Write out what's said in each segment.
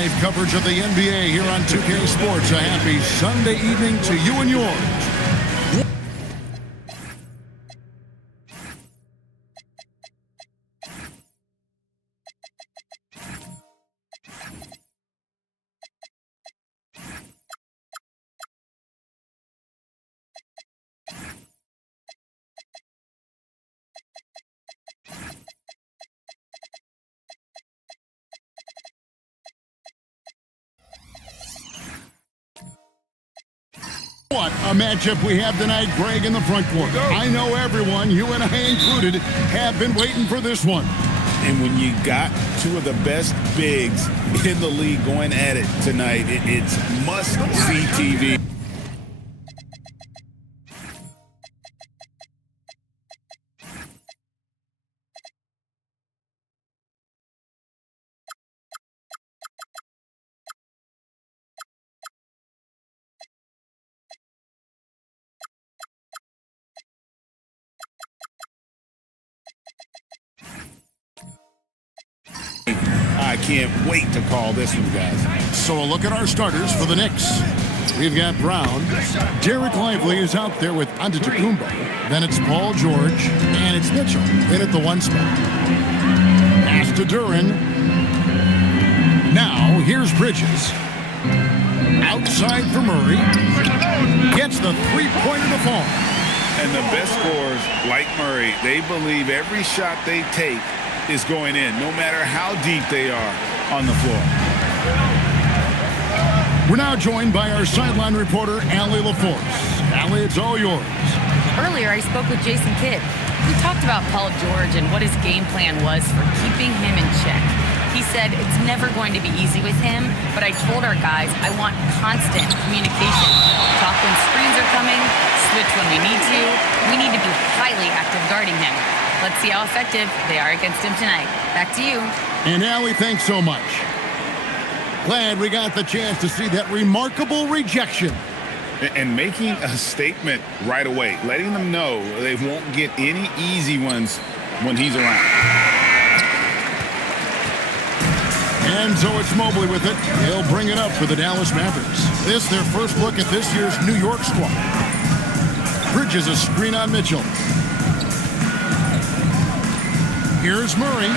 Live coverage of the NBA here on 2K Sports. A happy Sunday evening to you and yours. What a matchup we have tonight, Greg, in the front court. I know everyone, you and I included, have been waiting for this one. And when you got two of the best bigs in the league going at it tonight, it's must-see TV. I can't wait to call this one, guys. So a look at our starters for the Knicks. We've got Brown. Derek Lively is out there with Antetokounmpo. Then it's Paul George, and it's Mitchell in at the one spot. Pass to Duran. Now, here's Bridges. Outside for Murray. Gets the three-pointer to fall. And the best scorers, like Murray, they believe every shot they take is going in, no matter how deep they are on the floor. We're now joined by our sideline reporter, Allie LaForce. Allie, it's all yours. Earlier, I spoke with Jason Kidd. We talked about Paul George and what his game plan was for keeping him in check. He said it's never going to be easy with him, but I told our guys I want constant communication. Talk when screens are coming, switch when we need to. We need to be highly active guarding him. Let's see how effective they are against him tonight. Back to you. And Allie, thanks so much. Glad we got the chance to see that remarkable rejection. And making a statement right away, letting them know they won't get any easy ones when he's around. And so it's Mobley with it. He'll bring it up for the Dallas Mavericks. This their first look at this year's New York squad. Bridges a screen on Mitchell. Here's Murray.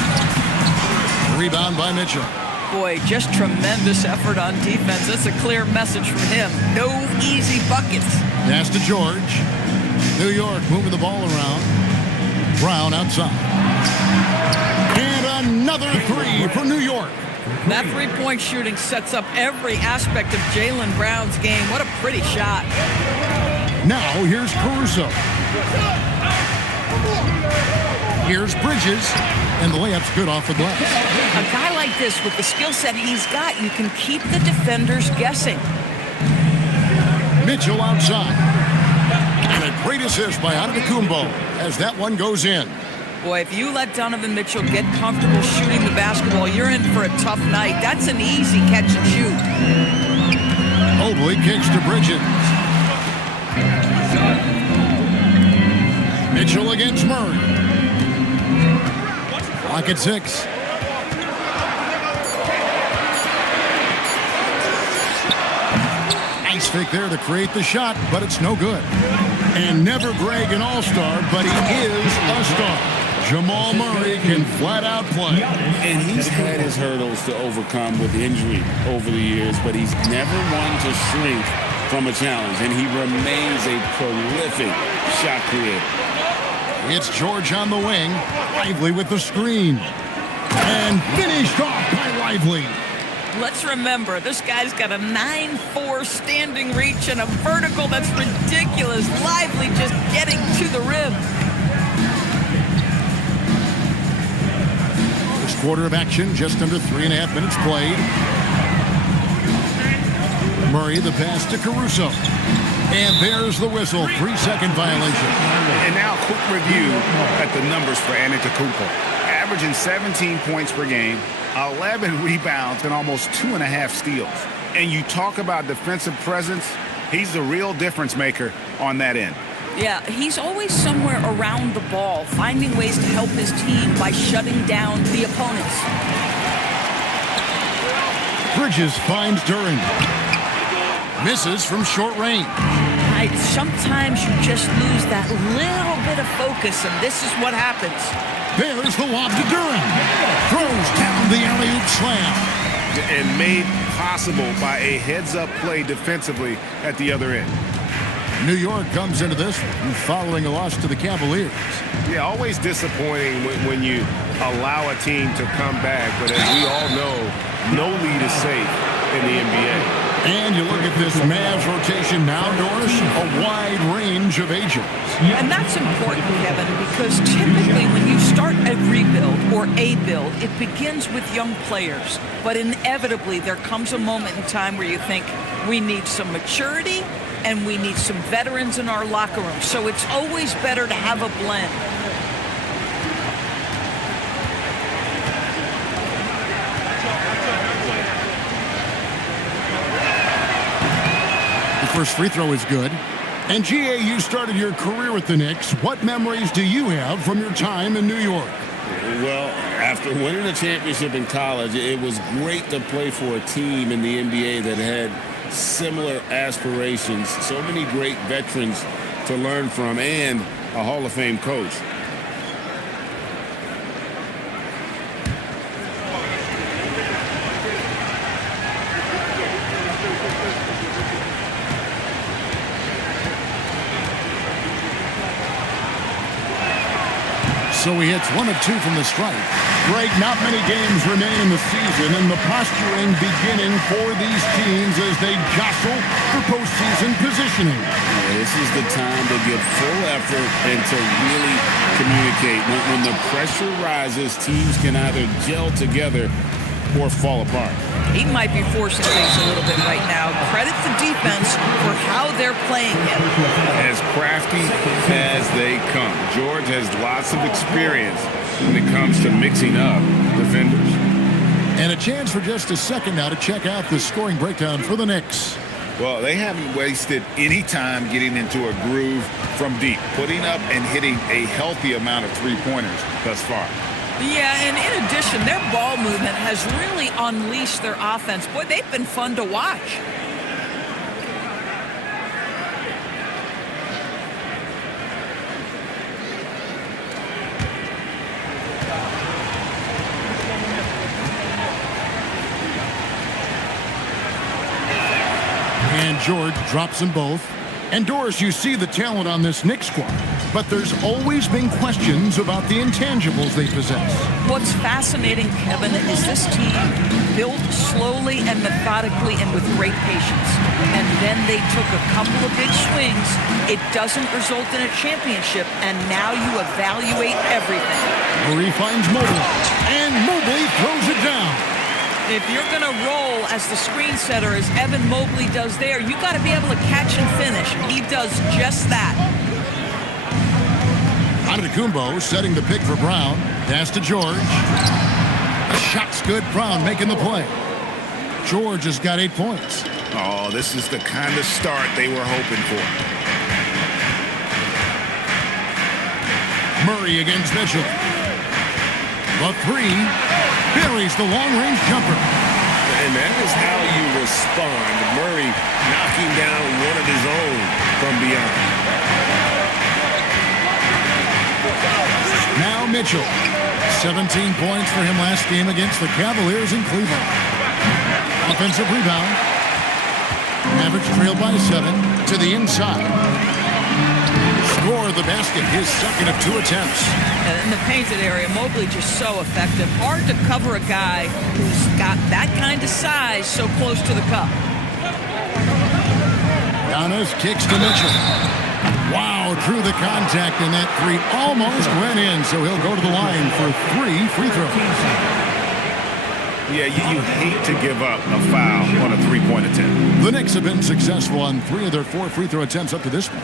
Rebound by Mitchell. Boy, just tremendous effort on defense. That's a clear message from him. No easy buckets. Pass to George. New York moving the ball around. Brown outside. And another three for New York. That three-point shooting sets up every aspect of Jaylen Brown's game. What a pretty shot. Now here's Caruso. Here's Bridges, and the layup's good off the glass. A guy like this, with the skill set he's got, you can keep the defenders guessing. Mitchell outside. And a great assist by Antetokounmpo as that one goes in. Boy, if you let Donovan Mitchell get comfortable shooting the basketball, you're in for a tough night. That's an easy catch and shoot. Mobley kicks to Bridges. Mitchell against Murray. Clock at 6. Nice fake there to create the shot, but it's no good. And never Greg an all-star, but he is a star. Jamal Murray can flat out play. And he's had his hurdles to overcome with injury over the years, but he's never one to shrink from a challenge, and he remains a prolific shot creator. It's George on the wing. Lively with the screen. And finished off by Lively. Let's remember, this guy's got a 9'4" standing reach and a vertical that's ridiculous. Lively just getting to the rim. First quarter of action, just under 3.5 minutes played. Murray, the pass to Caruso. And there's the whistle, 3-second violation. And now a quick review at the numbers for Antetokounmpo. Averaging 17 points per game, 11 rebounds, and almost 2.5 steals. And you talk about defensive presence, he's the real difference maker on that end. Yeah, he's always somewhere around the ball, finding ways to help his team by shutting down the opponents. Bridges finds Duran. Misses from short range. Sometimes you just lose that little bit of focus, and this is what happens. There's the lob to Duran. Throws down the alley-oop slam. And made possible by a heads-up play defensively at the other end. New York comes into this one following a loss to the Cavaliers. Yeah, always disappointing when you allow a team to come back. But as we all know, no lead is safe in the NBA. And you look at this Mavs rotation now, Doris, a wide range of ages. And that's important, Kevin, because typically when you start a rebuild or a build, it begins with young players. But inevitably, there comes a moment in time where you think we need some maturity and we need some veterans in our locker room. So it's always better to have a blend. First free throw is good. And GA, you started your career with the Knicks. What memories do you have from your time in New York? Well, after winning a championship in college, it was great to play for a team in the NBA that had similar aspirations. So many great veterans to learn from and a Hall of Fame coach. So he hits 1 of 2 from the stripe. Greg, not many games remain in the season, and the posturing beginning for these teams as they jostle for postseason positioning. This is the time to give full effort and to really communicate. When the pressure rises, teams can either gel together or fall apart. He might be forcing things a little bit right now. Credit the defense for how they're playing him. As crafty as they come. George has lots of experience when it comes to mixing up defenders. And a chance for just a second now to check out the scoring breakdown for the Knicks. Well, they haven't wasted any time getting into a groove from deep, putting up and hitting a healthy amount of three-pointers thus far. Yeah, and in addition, their ball movement has really unleashed their offense. Boy, they've been fun to watch. And George drops them both. And Doris, you see the talent on this Knicks squad, but there's always been questions about the intangibles they possess. What's fascinating, Kevin, is this team built slowly and methodically and with great patience. And then they took a couple of big swings. It doesn't result in a championship, and now you evaluate everything. Murray finds Mobley, and Mobley throws it down. If you're going to roll as the screen setter as Evan Mobley does there, you got to be able to catch and finish. He does just that. Antetokounmpo setting the pick for Brown. Pass to George. The shot's good. Brown making the play. George has got 8 points. Oh, this is the kind of start they were hoping for. Murray against Mitchell. The three buries the long-range jumper. And that is how you respond. Murray knocking down one of his own from beyond. Now Mitchell. 17 points for him last game against the Cavaliers in Cleveland. Offensive rebound. Mavericks trail by 7 to the inside. Score the basket, his second of 2 attempts. And in the painted area, Mobley just so effective. Hard to cover a guy who's got that kind of size so close to the cup. Giannis kicks to Mitchell. Wow, drew the contact, and that three almost went in, so he'll go to the line for 3 free throws. Yeah, you hate to give up a foul on a three-point attempt. The Knicks have been successful on 3 of their 4 free throw attempts up to this point.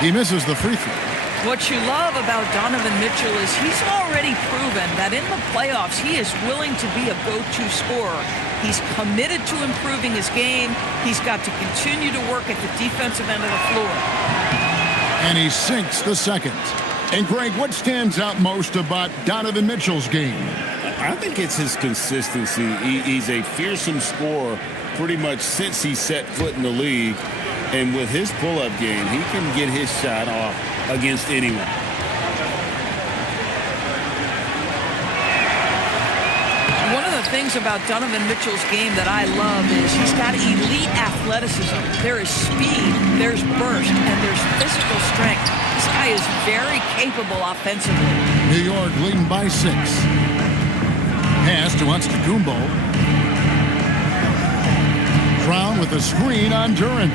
He misses the free throw. What you love about Donovan Mitchell is he's already proven that in the playoffs he is willing to be a go-to scorer. He's committed to improving his game. He's got to continue to work at the defensive end of the floor. And he sinks the second. And Greg, what stands out most about Donovan Mitchell's game? I think it's his consistency. He's a fearsome scorer pretty much since he set foot in the league. And with his pull-up game, he can get his shot off against anyone. One of the things about Donovan Mitchell's game that I love is he's got elite athleticism. There is speed, there's burst, and there's physical strength. This guy is very capable offensively. New York leading by 6. Pass to Antetokounmpo. Brown with a screen on Duren.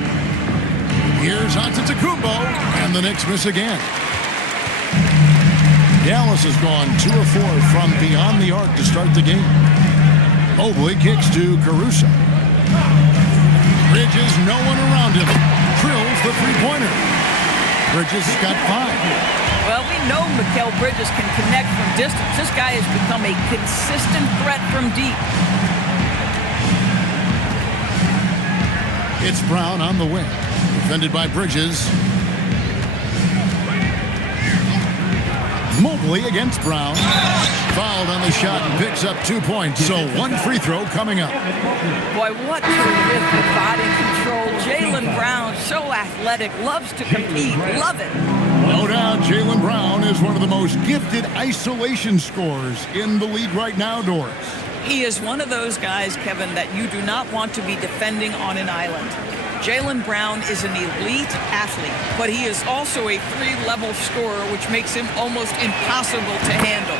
Here's Antetokounmpo, and the Knicks miss again. Dallas has gone 2 of 4 from beyond the arc to start the game. Mobley kicks to Caruso. Bridges, no one around him. Drills the three-pointer. Bridges has got 5. Well, we know Mikal Bridges can connect from distance. This guy has become a consistent threat from deep. It's Brown on the wing. Defended by Bridges. Mobley against Brown. Fouled on the shot and picks up 2 points. So 1 free throw coming up. Boy, what terrific body control. Jaylen Brown, so athletic, loves to compete. Love it. No doubt Jaylen Brown is one of the most gifted isolation scorers in the league right now, Doris. He is one of those guys, Kevin, that you do not want to be defending on an island. Jaylen Brown is an elite athlete, but he is also a 3-level scorer, which makes him almost impossible to handle.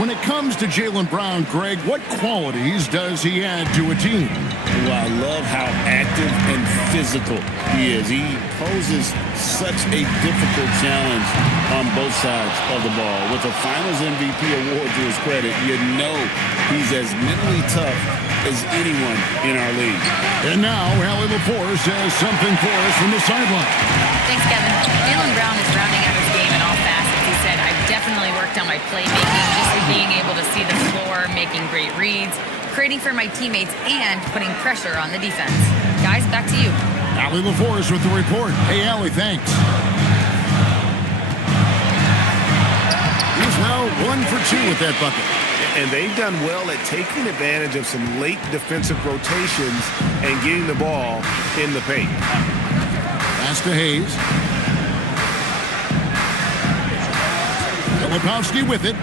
When it comes to Jaylen Brown, Greg, what qualities does he add to a team? Well, I love how active and physical he is. He poses such a difficult challenge on both sides of the ball. With a Finals MVP award to his credit, you know he's as mentally tough as anyone in our league. And now, Allie LaForce has something for us from the sideline. Thanks, Kevin. Jaylen Brown is rounding out his game in all facets. He said, I've definitely worked on my playmaking, just being able to see the floor, making great reads, creating for my teammates, and putting pressure on the defense. Guys, back to you. Allie LaForce with the report. Hey, Allie, thanks. He's now 1 for 2 with that bucket. And they've done well at taking advantage of some late defensive rotations and getting the ball in the paint. Pass to Hayes. Filipowski with it.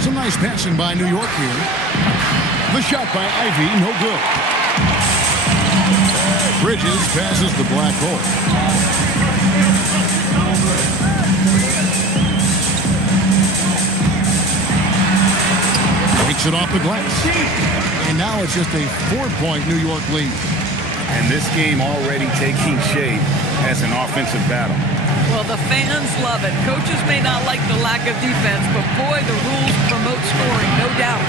Some nice passing by New York here. The shot by Ivy, no good. Bridges passes the black hole. Takes it off the glass. And now it's just a 4-point New York lead. And this game already taking shape as an offensive battle. Well, the fans love it. Coaches may not like the lack of defense, but boy, the rules promote scoring, no doubt.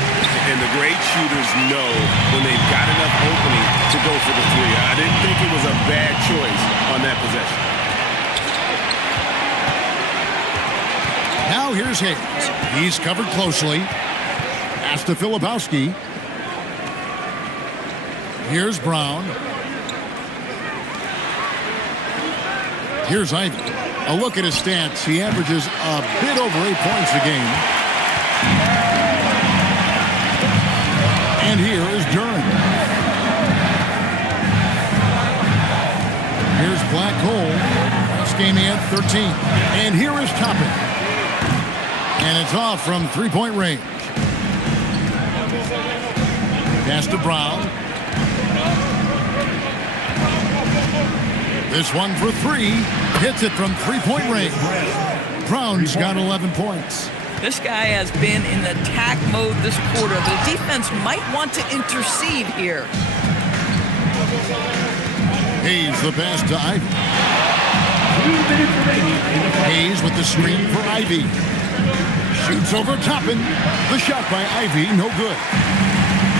And the great shooters know when they've got enough opening to go for the three. I didn't think it was a bad choice on that possession. Now here's Hayes. He's covered closely. Pass to Filipowski. Here's Brown. Here's Ivy. A look at his stats. He averages a bit over 8 points a game. And here is Duren. Here's Black Hole. Last game he had 13. And here is Toppin. And it's off from 3-point range. Pass to Brown. This one for 3. Hits it from 3-point range. Brown's got 11 points. This guy has been in attack mode this quarter. The defense might want to intercede here. Hayes the pass to Ivy. Hayes with the screen for Ivy. Shoots over Toppin. The shot by Ivy, no good.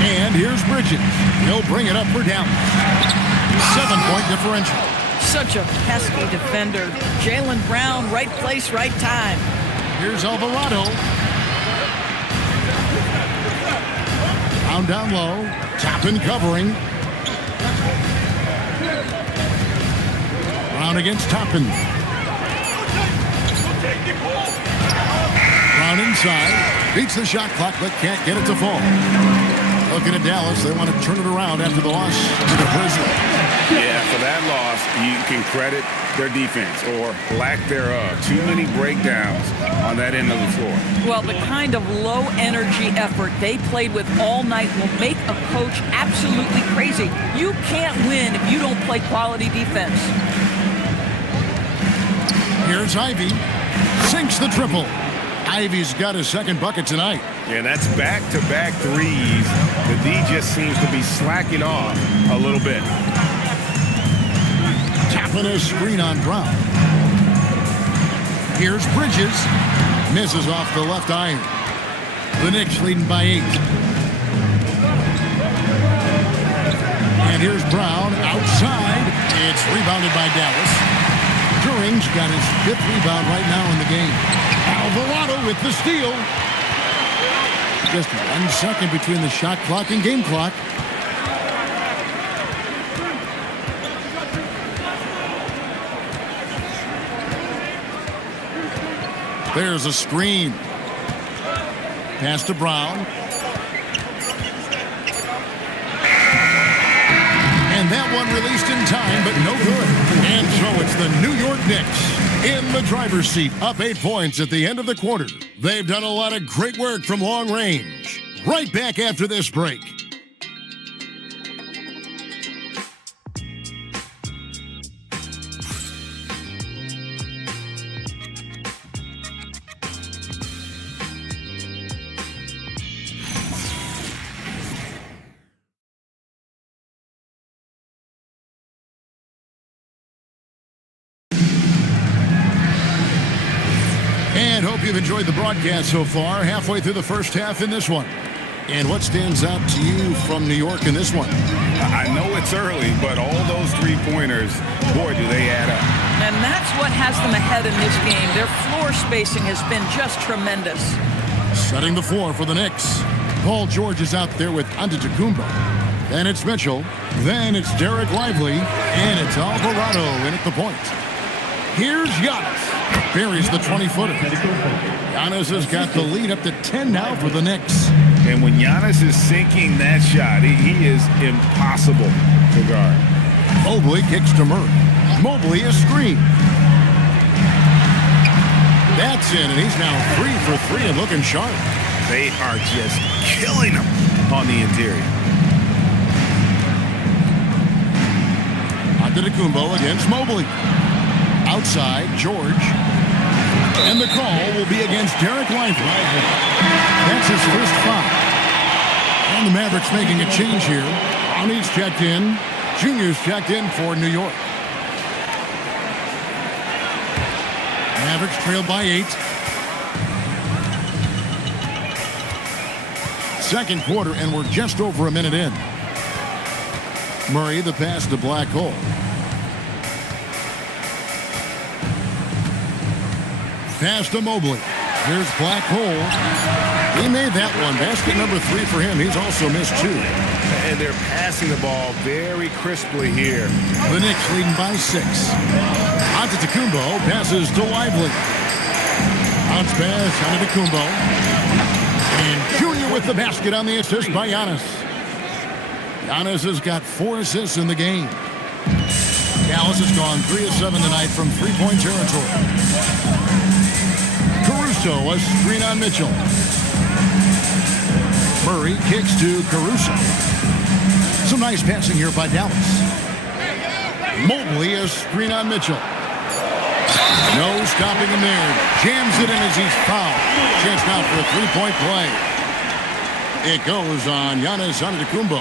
And here's Bridges. He'll bring it up for Dallas. 7-point differential. such a pesky defender. Jaylen Brown, right place, right time. Here's Alvarado. Brown down low. Toppin covering. Brown against Toppin. Brown inside. Beats the shot clock, but can't get it to fall. Looking at Dallas, they want to turn it around after the loss to the Grizzlies. Yeah, for that loss, you can credit their defense or lack thereof. Too many breakdowns on that end of the floor. Well, the kind of low-energy effort they played with all night will make a coach absolutely crazy. You can't win if you don't play quality defense. Here's Ivy. Sinks the triple. Ivy's got his second bucket tonight. Yeah, that's back-to-back threes. The D just seems to be slacking off a little bit. Tapping a screen on Brown. Here's Bridges. Misses off the left iron. The Knicks leading by 8. And here's Brown outside. It's rebounded by Dallas. Turing's got his 5th rebound right now in the game. Alvarado with the steal. Just 1 second between the shot clock and game clock. There's a screen. Pass to Brown. And that one released in time, but no good. And so it's the New York Knicks in the driver's seat, up 8 points at the end of the quarter. They've done a lot of great work from long range. Right back after this break. And hope you've enjoyed the broadcast so far. Halfway through the first half in this one. And what stands out to you from New York in this one? I know it's early, but all those three-pointers, boy, do they add up. And that's what has them ahead in this game. Their floor spacing has been just tremendous. Setting the floor for the Knicks. Paul George is out there with Antetokounmpo. Then it's Mitchell. Then it's Derek Lively. And it's Alvarado in at the point. Here's Giannis. Buries the 20-footer. Giannis has got the lead up to 10 now for the Knicks. And when Giannis is sinking that shot, he is impossible to guard. Mobley kicks to Murray. Mobley a screen. That's in, and he's now 3 for 3 and looking sharp. They are just killing him on the interior. Antetokounmpo against Mobley. Outside, George. And the call will be against Derek Lively. That's his first foul. And the Mavericks making a change here. Brownie's checked in. Junior's checked in for New York. Mavericks trailed by 8. Second quarter, and we're just over a minute in. Murray, the pass to Black Hole. Pass to Mobley. Here's Black Hole. He made that one. Basket number 3 for him. He's also missed 2. And they're passing the ball very crisply here. The Knicks leading by 6. Antetokounmpo passes to Lively. Bounce pass, Antetokounmpo. And Junior with the basket on the assist by Giannis. Giannis has got 4 assists in the game. Dallas has gone 3 of 7 tonight from three-point territory. Caruso, a screen on Mitchell. Murray kicks to Caruso. Some nice passing here by Dallas. Mobley, a screen on Mitchell. No stopping him there. Jams it in as he's fouled. Chance now for a three-point play. It goes on Giannis Antetokounmpo.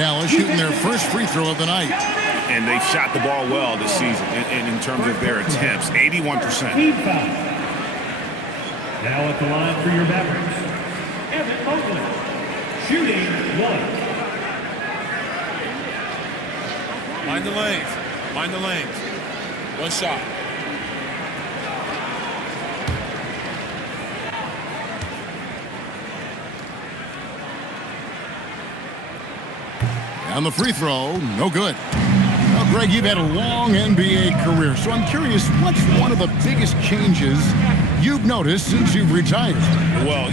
Dallas shooting their first free throw of the night. And they've shot the ball well this season in terms of their attempts. 81%. Now at the line for your Mavericks, Evan Mobley, shooting 1. Mind the lanes. Mind the lanes. One shot. On the free throw, no good. Well, Greg, you've had a long NBA career, so I'm curious, what's one of the biggest changes you've noticed since you've retired? Well,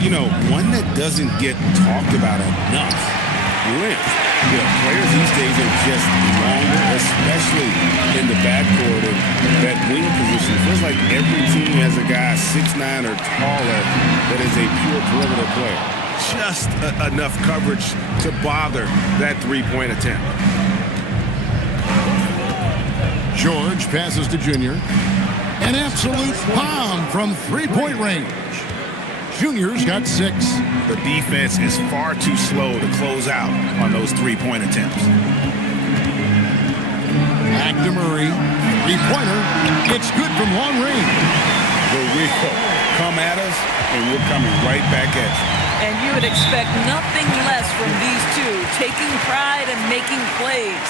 one that doesn't get talked about enough. Length. Players these days are just longer, especially in the backcourt and that wing position. It feels like every team has a guy 6'9" or taller that is a pure perimeter player. Just enough coverage to bother that three-point attempt. George passes to Junior. An absolute bomb from three-point range. Junior's got 6. The defense is far too slow to close out on those three-point attempts. Back to Murray. Three-pointer. It's good from long range. The real come at us, and we're coming right back at you. And you would expect nothing less from these two, taking pride and making plays.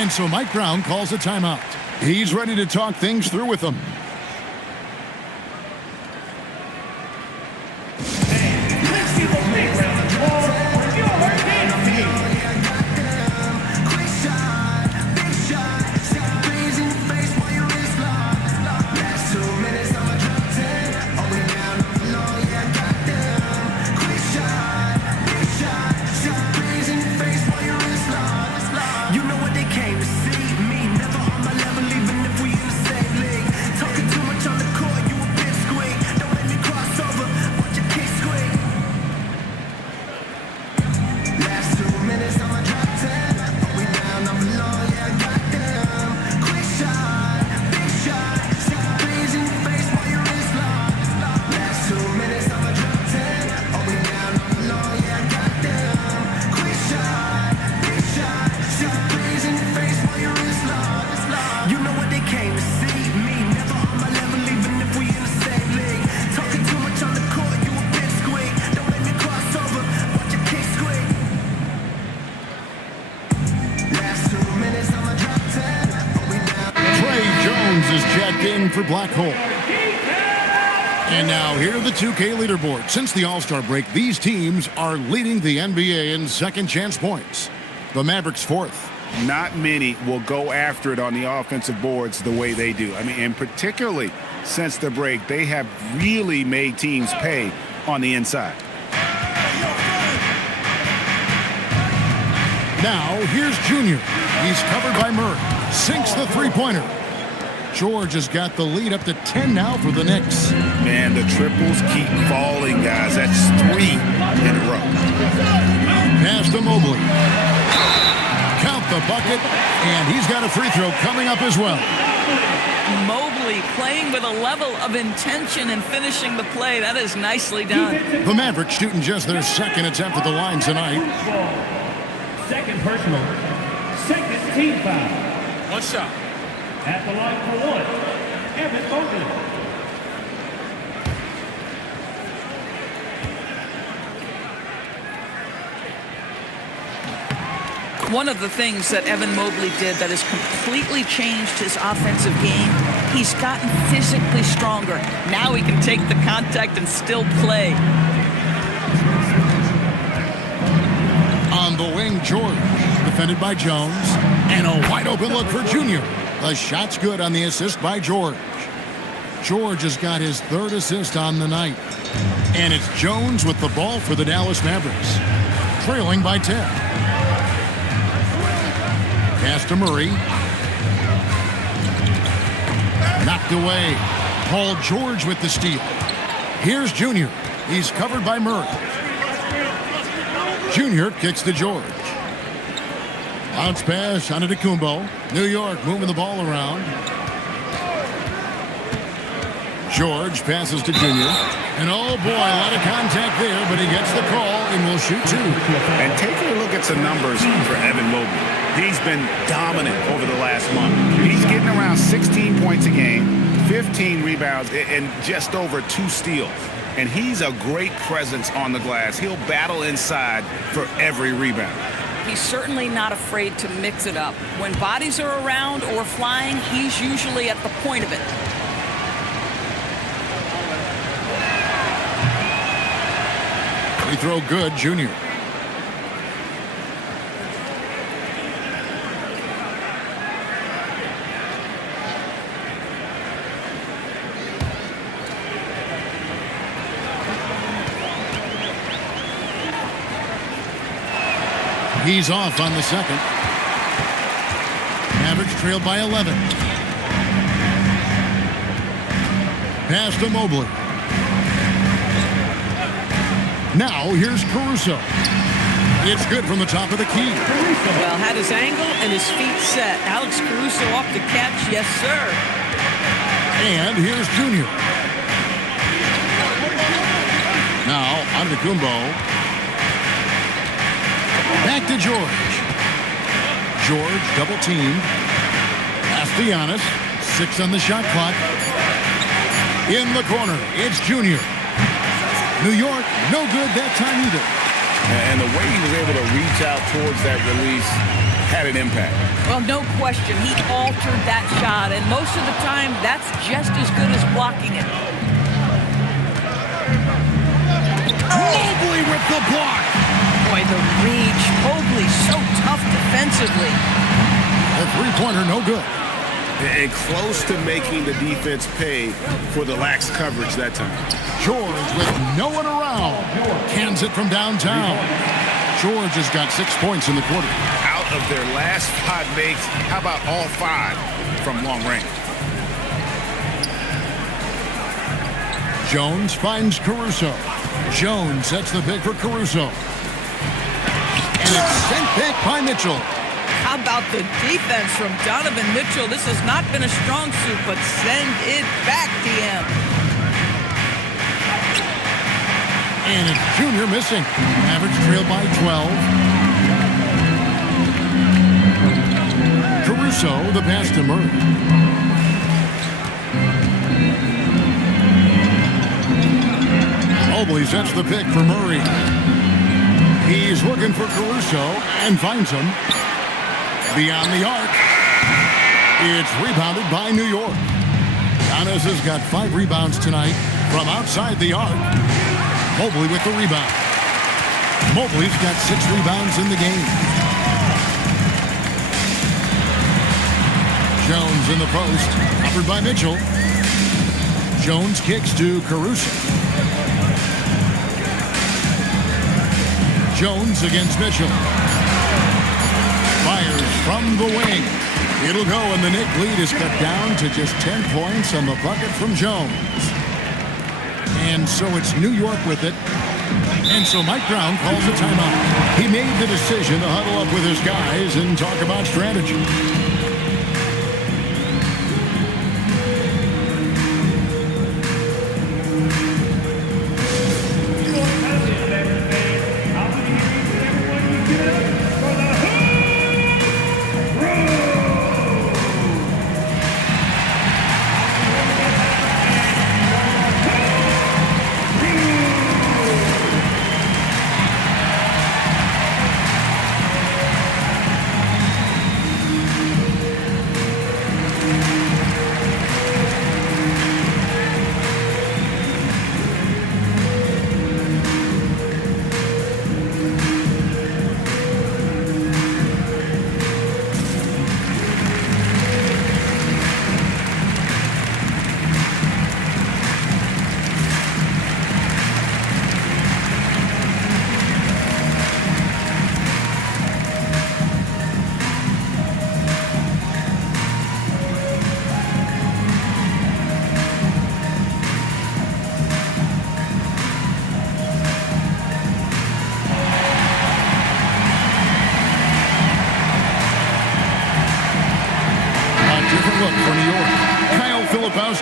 And so Mike Brown calls a timeout. He's ready to talk things through with them. For Black Hole. And now here are the 2K leaderboard. Since the All-Star break, these teams are leading the NBA in second chance points. The Mavericks 4th. Not many will go after it on the offensive boards the way they do. And particularly since the break, they have really made teams pay on the inside. Now here's Junior. He's covered by Murray. Sinks the three-pointer. George has got the lead up to 10 now for the Knicks. Man, the triples keep falling, guys. That's 3 in a row. Pass to Mobley. Count the bucket, and he's got a free throw coming up as well. Mobley playing with a level of intention and finishing the play. That is nicely done. The Mavericks shooting just their second attempt at the line tonight. Second personal. Second team foul. One shot. At the line for one, Evan Mobley. One of the things that Evan Mobley did that has completely changed his offensive game, he's gotten physically stronger. Now he can take the contact and still play. On the wing, George, defended by Jones, and a wide open look for Junior. The shot's good on the assist by George. George has got his 3rd assist on the night. And it's Jones with the ball for the Dallas Mavericks, trailing by 10. Pass to Murray. Knocked away. Paul George with the steal. Here's Junior. He's covered by Murray. Junior kicks to George. Bounce pass on Antetokounmpo. New York moving the ball around. George passes to Junior. And oh boy, a lot of contact there, but he gets the call and will shoot 2. And taking a look at some numbers for Evan Mobley. He's been dominant over the last month. He's getting around 16 points a game, 15 rebounds, and just over 2 steals. And he's a great presence on the glass. He'll battle inside for every rebound. He's certainly not afraid to mix it up. When bodies are around or flying, he's usually at the point of it. Free throw good, Junior. He's off on the second. Mavericks trailed by 11. Pass to Mobley. Now here's Caruso. It's good from the top of the key. Well, had his angle and his feet set. Alex Caruso off the catch. Yes, sir. And here's Junior. Now, Antetokounmpo. Back to George. George double teamed. Pass to Giannis. 6 on the shot clock. In the corner, it's Junior. New York, no good that time either. And the way he was able to reach out towards that release had an impact. Well, no question. He altered that shot, and most of the time, that's just as good as blocking it. Mobley with the block. Boy, the reach. Mobley so tough defensively. A three-pointer, no good. And close to making the defense pay for the lax coverage that time. George with no one around. Cans it from downtown. George has got 6 points in the quarter. Out of their last 5 makes, how about all 5 from long range? Jones finds Caruso. Jones sets the pick for Caruso. And it's sent back by Mitchell. How about the defense from Donovan Mitchell? This has not been a strong suit, but send it back, DM. And it's Junior missing. Mavericks trail by 12. Caruso, the pass to Murray. Mobley sets the pick for Murray. He's looking for Caruso and finds him. Beyond the arc. It's rebounded by New York. Giannis has got 5 rebounds tonight from outside the arc. Mobley with the rebound. Mobley's got 6 rebounds in the game. Jones in the post. Covered by Mitchell. Jones kicks to Caruso. Jones against Mitchell. Fires from the wing. It'll go, and the Knicks lead is cut down to just 10 points on the bucket from Jones. And so it's New York with it. And so Mike Brown calls a timeout. He made the decision to huddle up with his guys and talk about strategy.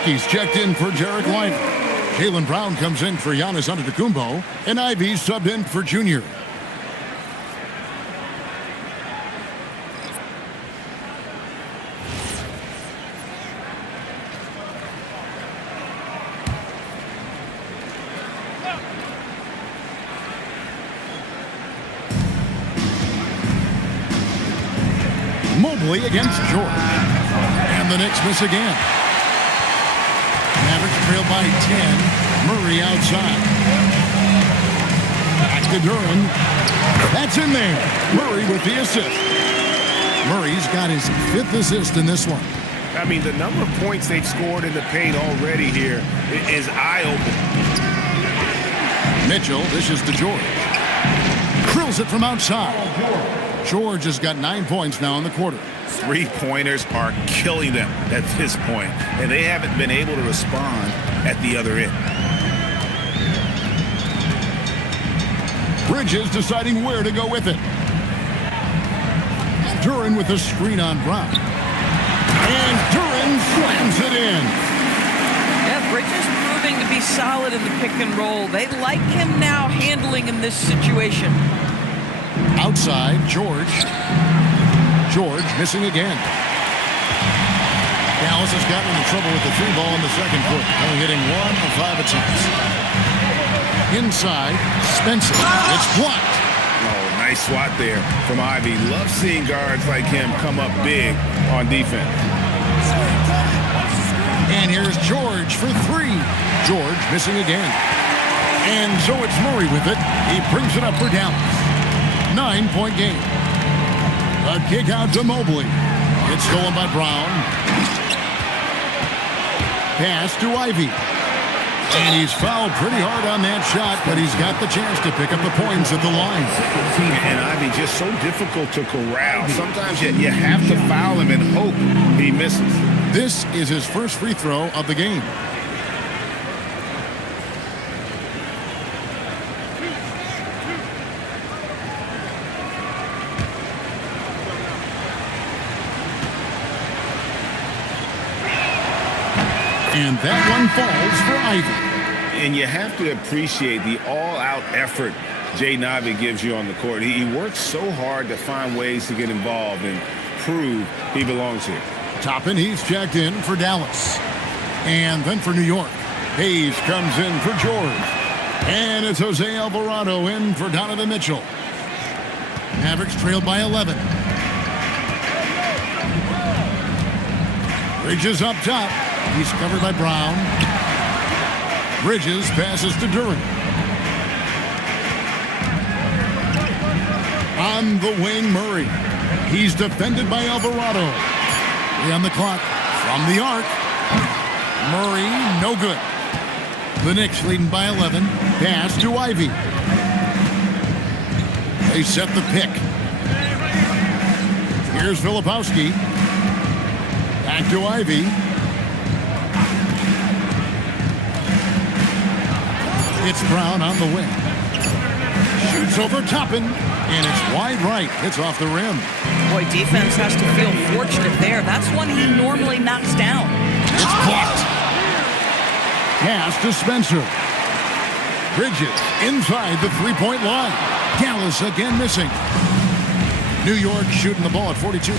He's checked in for Derek Lively. Jaylen Brown comes in for Giannis Antetokounmpo, and Ivy subbed in for Junior. Mobley against George. And the Knicks miss again. Mavericks trail by 10. Murray outside. Back to Duran. That's in there. Murray with the assist. Murray's got his 5th assist in this one. I mean, the number of points they've scored in the paint already here is eye-opening. Mitchell dishes to George. Drills it from outside. George has got 9 points now in the quarter. 3-pointers are killing them at this point, and they haven't been able to respond at the other end. Bridges deciding where to go with it. Duran with a screen on Brown. And Duran slams it in. Yeah, Bridges proving to be solid in the pick and roll. They like him now handling in this situation. Outside, George. George missing again. Dallas has gotten into trouble with the 3 ball in the second quarter. Only hitting 1 of 5 attempts. Inside, Spencer. It's blocked. Oh, nice swat there from Ivy. Love seeing guards like him come up big on defense. And here's George for 3. George missing again. And so it's Murray with it. He brings it up for Dallas. 9-point game. A kick out to Mobley. It's stolen by Brown. Pass to Ivy. And he's fouled pretty hard on that shot, but he's got the chance to pick up the points at the line. And Ivy just so difficult to corral. Sometimes you have to foul him and hope he misses. This is his first free throw of the game. And that one falls for Ivy. And you have to appreciate the all-out effort Jaden Ivey gives you on the court. He works so hard to find ways to get involved and prove he belongs here. Toppin, he's checked in for Dallas. And then for New York, Hayes comes in for George. And it's Jose Alvarado in for Donovan Mitchell. Mavericks trailed by 11. Bridges up top. He's covered by Brown. Bridges passes to Duran. On the wing, Murray. He's defended by Alvarado. 3 on the clock. From the arc. Murray, no good. The Knicks leading by 11. Pass to Ivy. They set the pick. Here's Filipowski. Back to Ivy. It's Brown on the wing. Shoots over Toppin, and it's wide right. It's off the rim. Boy, defense has to feel fortunate there. That's one he normally knocks down. It's blocked. Pass to Spencer. Bridges inside the three-point line. Dallas again missing. New York shooting the ball at 42%.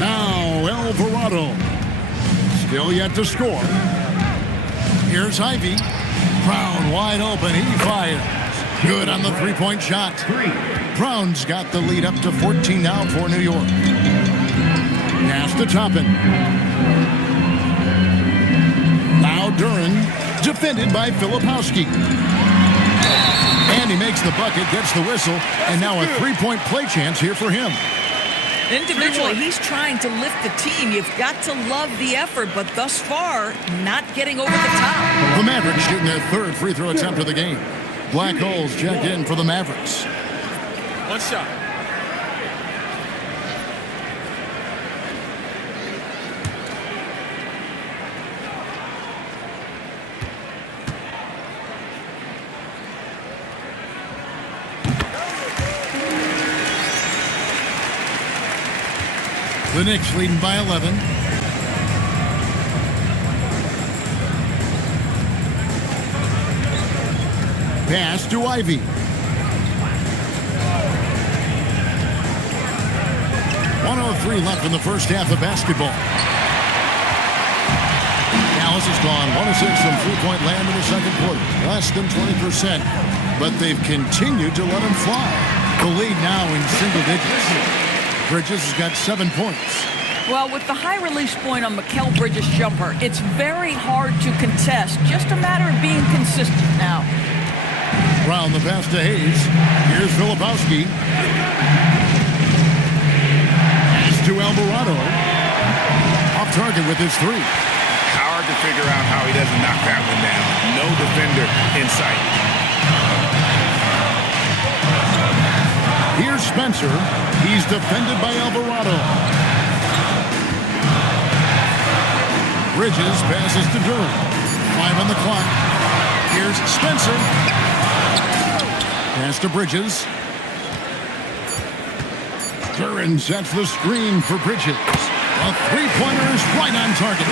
Now Alvarado. Still yet to score. Here's Ivy. Brown wide open. He fires. Good on the three-point shot. Brown's got the lead up to 14 now for New York. Pass to Toppin. Now Duran, defended by Filipowski. And he makes the bucket, gets the whistle, and now a three-point play chance here for him. Individually, he's trying to lift the team. You've got to love the effort, but thus far, not getting over the top. The Mavericks shooting their third free throw attempt of the game. Black holes checked in for the Mavericks. One shot. The Knicks leading by 11. Pass to Ivy. .103 left in the first half of basketball. Dallas has gone 1 of 6 from three-point land in the second quarter. Less than 20%, but they've continued to let him fly. The lead now in single digits. Bridges has got 7 points. Well, with the high release point on Mikal Bridges' jumper, it's very hard to contest. Just a matter of being consistent now. Brown the pass to Hayes. Here's Filipowski. Pass to Alvarado. Off target with his 3. Hard to figure out how he doesn't knock that one down. No defender in sight. Here's Spencer. He's defended by Alvarado. Bridges passes to Durham. 5 on the clock. Here's Spencer. Pass to Bridges. Duran sets the screen for Bridges. A 3-pointer is right on target.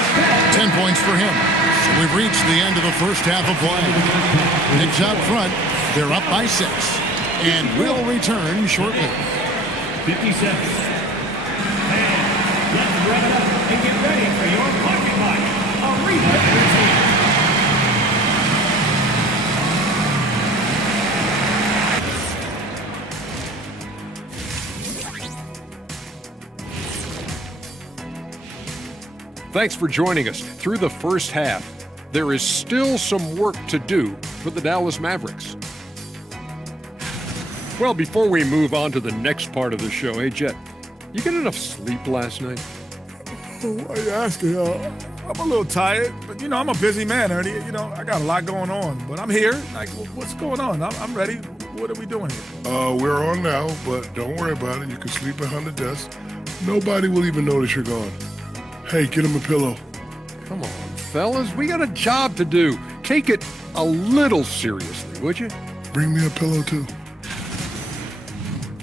10 points for him. So we've reached the end of the first half of play. Knicks out front. They're up by 6. And we'll return shortly. 50 seconds. And let's wrap it up and get ready for your parking lot. Arena routine. Thanks for joining us through the first half. There is still some work to do for the Dallas Mavericks. Well, before we move on to the next part of the show, hey, Jet, you get enough sleep last night? Why are you asking? I'm a little tired, but, I'm a busy man, Ernie. I got a lot going on, but I'm here. Like, what's going on? I'm ready. What are we doing here? We're on now, but don't worry about it. You can sleep behind the desk. Nobody will even notice you're gone. Hey, get him a pillow. Come on, fellas, we got a job to do. Take it a little seriously, would you? Bring me a pillow, too.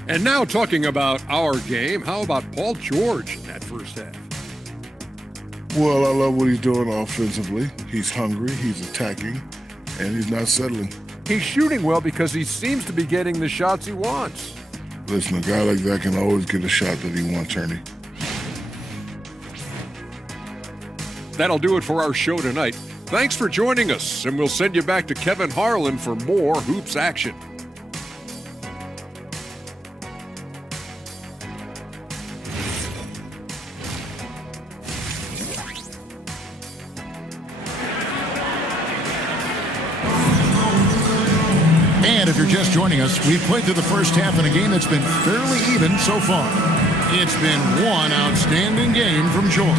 And now talking about our game, how about Paul George in that first half? Well, I love what he's doing offensively. He's hungry, he's attacking, and he's not settling. He's shooting well because he seems to be getting the shots he wants. Listen, a guy like that can always get a shot that he wants, Ernie. That'll do it for our show tonight. Thanks for joining us, and we'll send you back to Kevin Harlan for more hoops action. And if you're just joining us, we've played through the first half in a game that's been fairly even so far. It's been one outstanding game from George.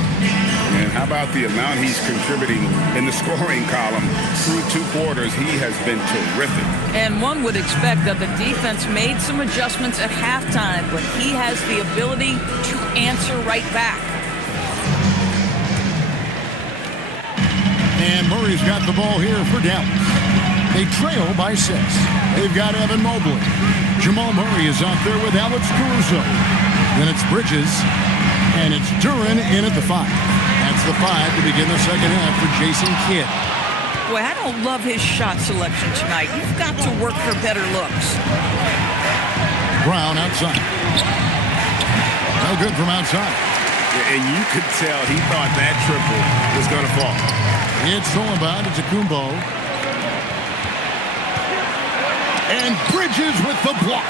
And how about the amount he's contributing in the scoring column? Through 2 quarters, he has been terrific. And one would expect that the defense made some adjustments at halftime, but he has the ability to answer right back. And Murray's got the ball here for Dallas. They trail by 6. They've got Evan Mobley. Jamal Murray is out there with Alex Caruso. Then it's Bridges, and it's Duran in at the 5. That's the 5 to begin the second half for Jason Kidd. Boy, I don't love his shot selection tonight. You've got to work for better looks. Brown outside. No good from outside. And you could tell he thought that triple was going to fall. It's Solomon to Kumbo. And Bridges with the block.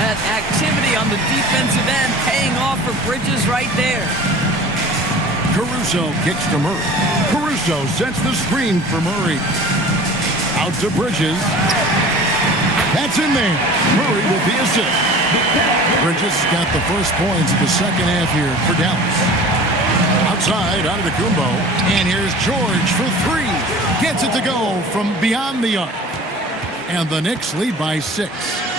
That activity on the defensive end paying off for Bridges right there. Caruso kicks to Murray. Caruso sets the screen for Murray. Out to Bridges. That's in there. Murray with the assist. Bridges got the first points of the second half here for Dallas. Outside, out of the Kumbo. And here's George for 3. Gets it to go from beyond the arc. And the Knicks lead by 6.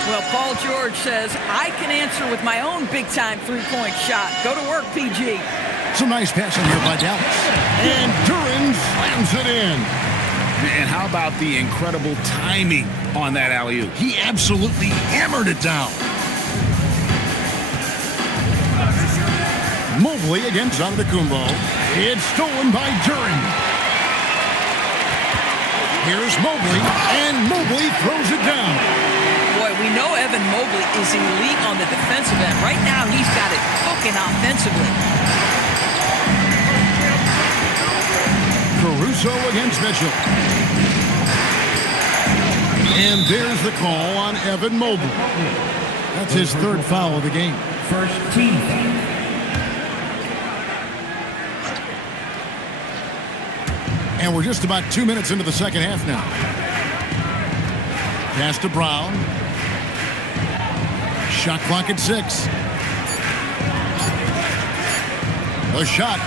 Well, Paul George says, I can answer with my own big-time three-point shot. Go to work, PG. Some nice passing here by Dallas. And Duran slams it in. And how about the incredible timing on that alley-oop? He absolutely hammered it down. Mobley against Antetokounmpo. It's stolen by Duran. Here's Mobley, and Mobley throws it down. Boy, we know Evan Mobley is elite on the defensive end. Right now, he's got it cooking offensively. Caruso against Mitchell. And there's the call on Evan Mobley. That's his third foul of the game. First team foul. And we're just about 2 minutes into the second half now. Pass to Brown. Shot clock at 6. The shot.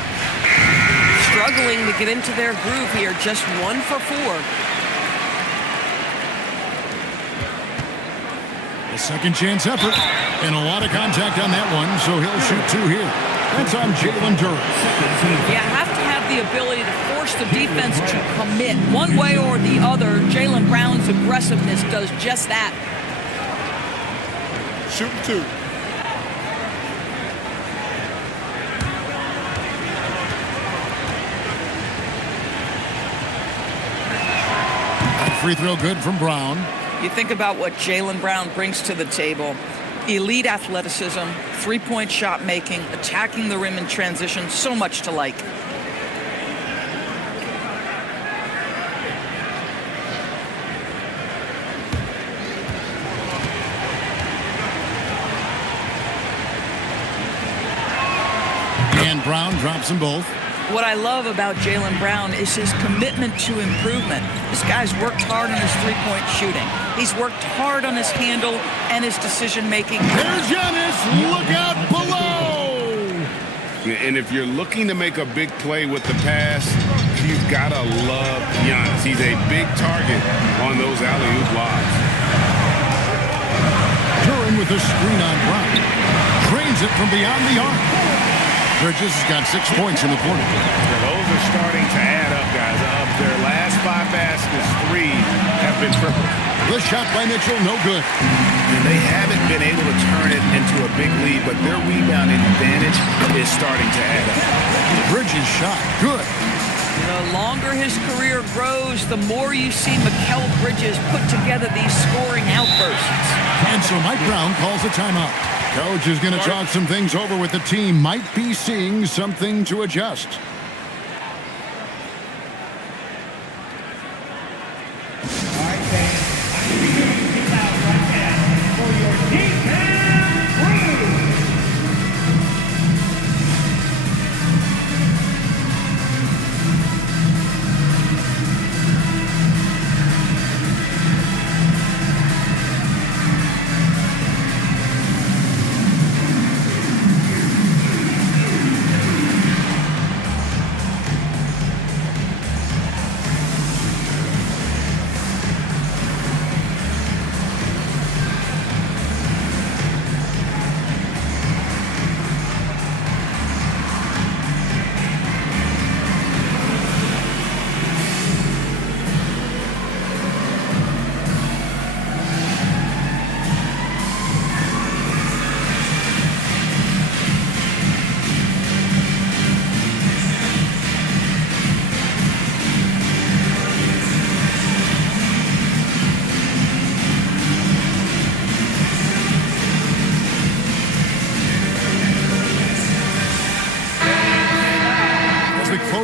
Struggling to get into their groove here. Just 1 for 4. A second chance effort. And a lot of contact on that one, so he'll shoot 2 here. That's on Jalen Durham. Yeah, have to have the ability to force the defense to commit one way or the other. Jalen Brown's aggressiveness does just that. Shooting 2. Free throw good from Brown. You think about what Jalen Brown brings to the table. Elite athleticism, three-point shot making, attacking the rim in transition, so much to like. And Brown drops them both. What I love about Jalen Brown is his commitment to improvement. This guy's worked hard on his three-point shooting. He's worked hard on his handle and his decision-making. There's Giannis. Look out below. And if you're looking to make a big play with the pass, you've got to love Giannis. He's a big target on those alley-oop lobs. Durham with a screen on Brown. Drains it from beyond the arc. Bridges has got 6 points in the quarter. Yeah, those are starting to add up, guys. Of their last 5 baskets, 3 have been triple. The shot by Mitchell, no good. And they haven't been able to turn it into a big lead, but their rebounding advantage is starting to add up. Bridges shot, good. The longer his career grows, the more you see Mikal Bridges put together these scoring outbursts. And so Mike Brown calls a timeout. Coach is going to talk some things over with the team. Might be seeing something to adjust. All right, fans. I'm going to give you out right now for your defense crew.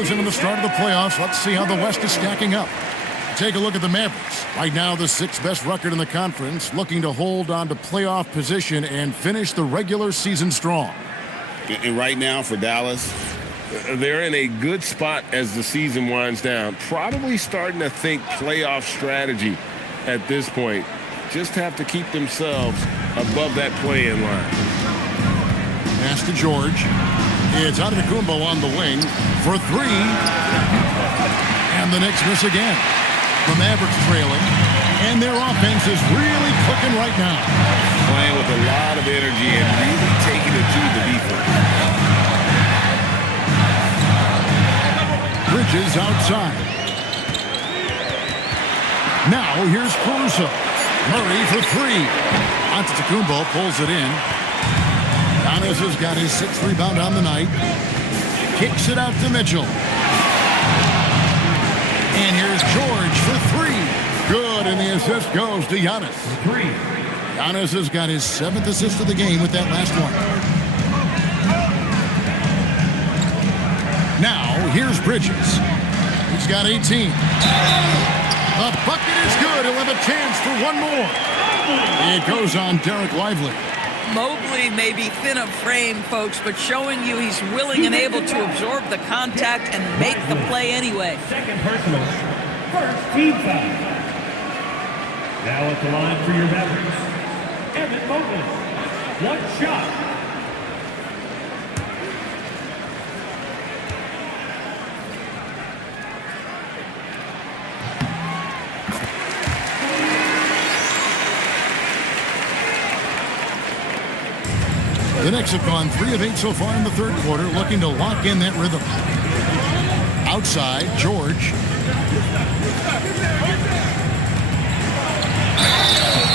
Into the start of the playoffs. Let's see how the West is stacking up. Take a look at the Mavericks. Right now, the 6th best record in the conference, looking to hold on to playoff position and finish the regular season strong. And right now for Dallas, they're in a good spot as the season winds down. Probably starting to think playoff strategy at this point. Just have to keep themselves above that play-in line. Pass to George. It's Antetokounmpo on the wing for 3. And the Knicks miss again. The Mavericks trailing. And their offense is really cooking right now. Playing with a lot of energy and really taking it to the defense. Bridges outside. Now here's Caruso. Murray for 3. Antetokounmpo pulls it in. Giannis has got his 6th rebound on the night. Kicks it out to Mitchell. And here's George for 3. Good, and the assist goes to Giannis. 3. Giannis has got his 7th assist of the game with that last one. Now, here's Bridges. He's got 18. The bucket is good. He'll have a chance for one more. It goes on Derek Lively. Mobley may be thin of frame, folks, but showing you he's willing and able to absorb the contact and make the play anyway. Second personal. First team foul. Now at the line for your Mavericks, Evan Mobley. One shot. The Knicks have gone 3 of 8 so far in the third quarter, looking to lock in that rhythm. Outside, George.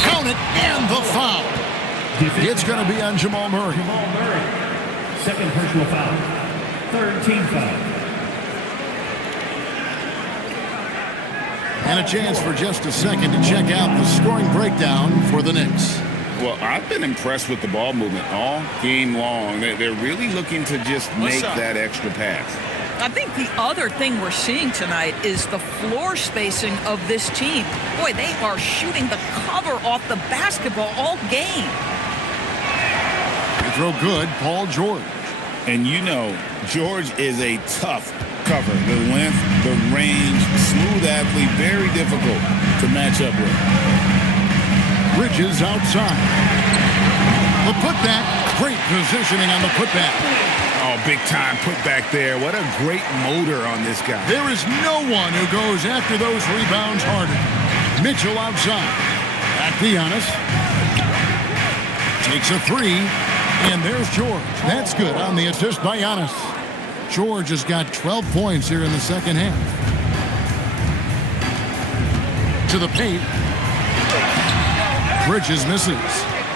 Count it, and the foul. It's going to be on Jamal Murray. Jamal Murray. Second personal foul. Third team foul. And a chance for just a second to check out the scoring breakdown for the Knicks. Well, I've been impressed with the ball movement all game long. They're really looking to just make that extra pass. I think the other thing we're seeing tonight is the floor spacing of this team. Boy, they are shooting the cover off the basketball all game. They throw good, Paul George. And you know, George is a tough cover. The length, the range, smooth athlete, very difficult to match up with. Bridges outside. The putback. Great positioning on the putback. Oh, big time putback there. What a great motor on this guy. There is no one who goes after those rebounds harder. Mitchell outside. Back to Giannis. Takes a three. And there's George. That's good on the assist by Giannis. George has got 12 points here in the second half. To the paint. Bridges misses.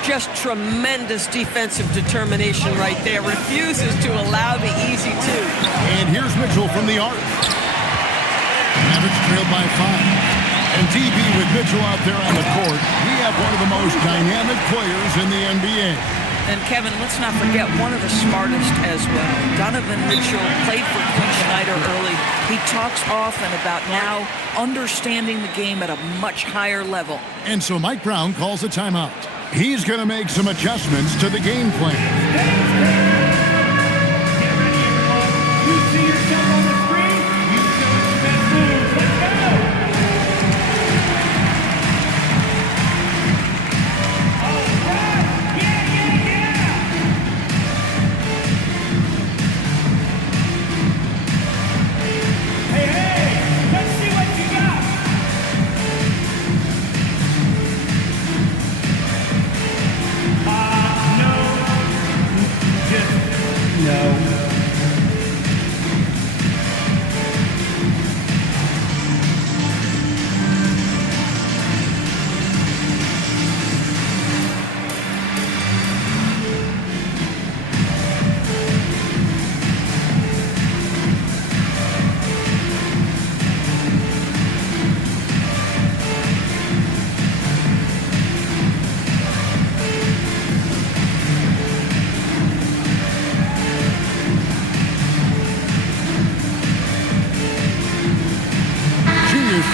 Just tremendous defensive determination right there. Refuses to allow the easy two. And here's Mitchell from the arc. Mavericks trailed by 5. And DB with Mitchell out there on the court. We have one of the most dynamic players in the NBA. And Kevin, let's not forget one of the smartest as well. Donovan Mitchell played for Quinn Snyder early. He talks often about now understanding the game at a much higher level. And so Mike Brown calls a timeout. He's going to make some adjustments to the game plan. Get ready, everyone. You see yourself on the screen. You show us your best moves. Let's go. All right. Yeah, yeah, yeah. Hey, hey. Let's see what you got. No.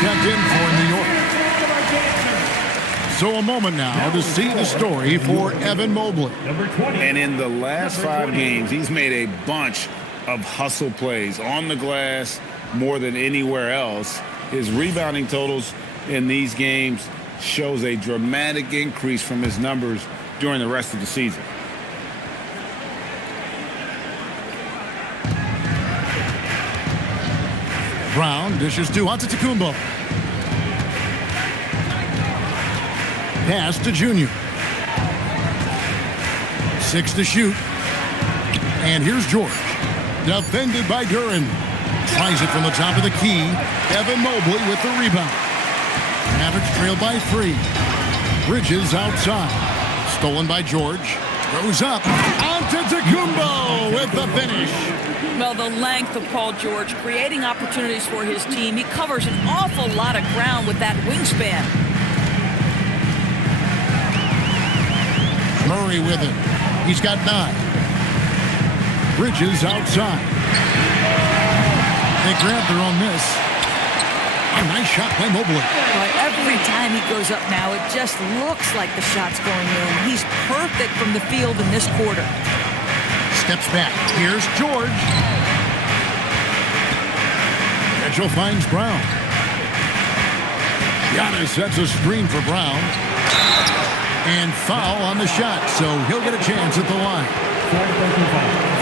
Checked in for New York. So a moment now to see the story for Evan Mobley. Number 20. And in the last 5 games, he's made a bunch of hustle plays on the glass more than anywhere else. His rebounding totals in these games shows a dramatic increase from his numbers during the rest of the season. Brown dishes to Antetokounmpo. Pass to Junior. 6 to shoot. And here's George. Defended by Duran. Tries it from the top of the key. Evan Mobley with the rebound. Mavericks trail by 3. Bridges outside. Stolen by George. Goes up. Antetokounmpo with the finish. Well, the length of Paul George, creating opportunities for his team. He covers an awful lot of ground with that wingspan. Murray with it. He's got 9. Bridges outside. They grab their own miss. A nice shot by Mobley. Every time time he goes up now, it just looks like the shot's going in. He's perfect from the field in this quarter. Steps back. Here's George. Mitchell finds Brown. Giannis sets a screen for Brown. And foul on the shot, so he'll get a chance at the line.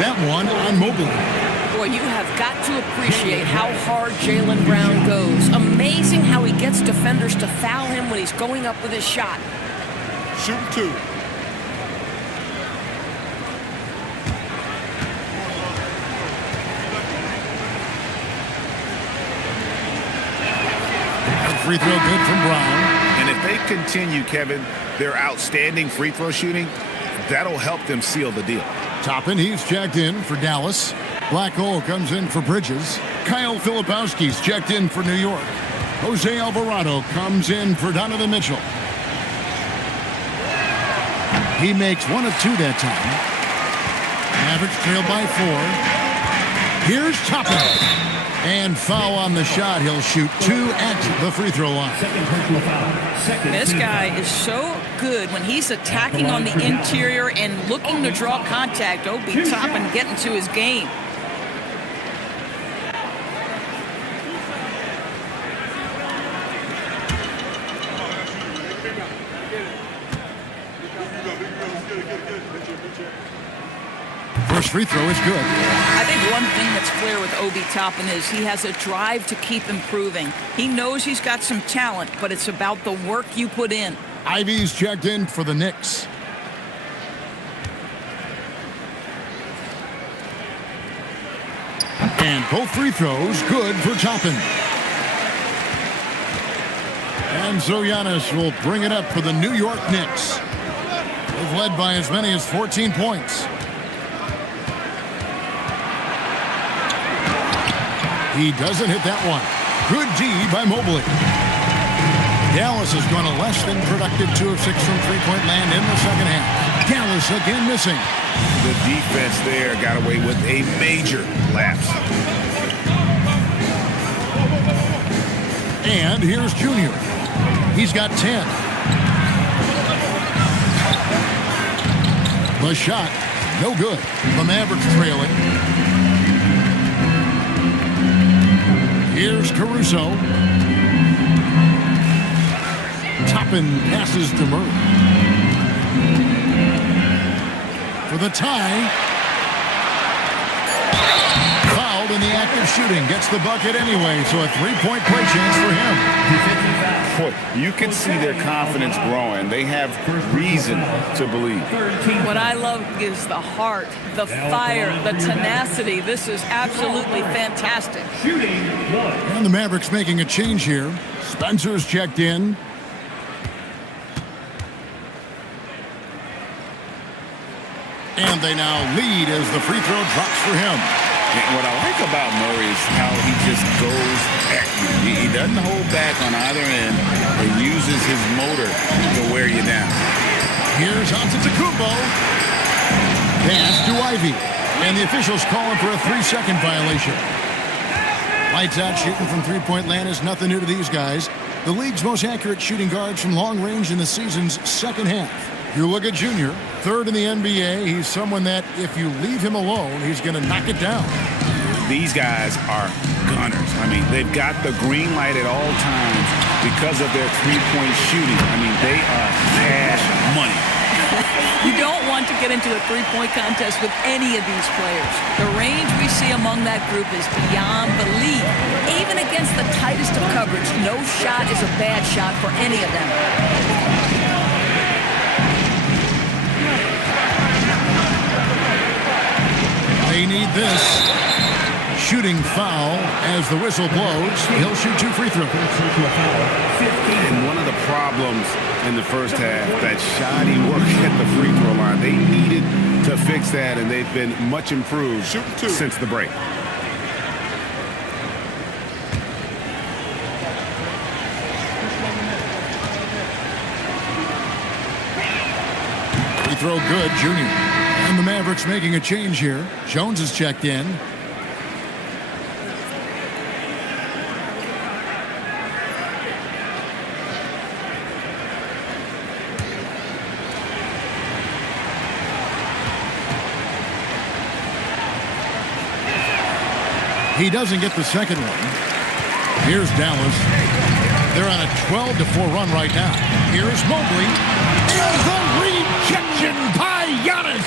That one on Mobley. Boy, you have got to appreciate how hard Jaylen Brown goes. Amazing how he gets defenders to foul him when he's going up with his shot. Shooting 2. Free throw good from Brown. And if they continue, Kevin, their outstanding free throw shooting, that'll help them seal the deal. Toppin, he's checked in for Dallas. Black Hole comes in for Bridges. Kyle Filipowski's checked in for New York. Jose Alvarado comes in for Donovan Mitchell. He makes 1 of 2 that time. Mavericks trail by 4. Here's Toppin. And foul on the shot. He'll shoot 2 at the free throw line. This guy is so good when he's attacking on the interior and looking to draw contact. Obi Toppin getting to his game. First free throw is good. I think one thing that's clear with Obi Toppin is he has a drive to keep improving. He knows he's got some talent, but it's about the work you put in. Ivy's checked in for the Knicks. And both free throws good for Toppin. And so Giannis will bring it up for the New York Knicks. They've led by as many as 14 points. He doesn't hit that one. Good D by Mobley. Dallas has gone a less than productive 2 of 6 from three-point land in the second half. Dallas again missing. The defense there got away with a major lapse. And here's Junior. He's got 10. The shot, no good. The Mavericks trailing. Here's Caruso. Toppin passes to Murray. For the tie. Fouled in the act of shooting. Gets the bucket anyway, so a three-point play chance for him. Boy, you can see their confidence growing. They have reason to believe. What I love is the heart, the fire, the tenacity. This is absolutely fantastic. And the Mavericks making a change here. Spencer's checked in. And they now lead as the free throw drops for him. And what I like about Murray is how he just goes at you. He doesn't hold back on either end and uses his motor to wear you down. Here's Antetokounmpo. Pass to Ivy. And the officials calling for a 3-second violation. Lights out shooting from three-point land is nothing new to these guys. The league's most accurate shooting guards from long range in the season's second half. You look at Junior, third in the NBA. He's someone that if you leave him alone, he's going to knock it down. These guys are gunners. I mean, they've got the green light at all times because of their three-point shooting. I mean, they are cash money. You don't want to get into a three-point contest with any of these players. The range we see among that group is beyond belief. Even against the tightest of coverage, no shot is a bad shot for any of them. They need this. Shooting foul as the whistle blows. He'll shoot 2 free throws. And one of the problems in the first half, that shoddy work at the free throw line, they needed to fix that, and they've been much improved since the break. Free throw good, Junior. And the Mavericks making a change here. Jones is checked in. He doesn't get the second one. Here's Dallas. They're on a 12-4 run right now. Here's Mobley. And the rejection by Giannis.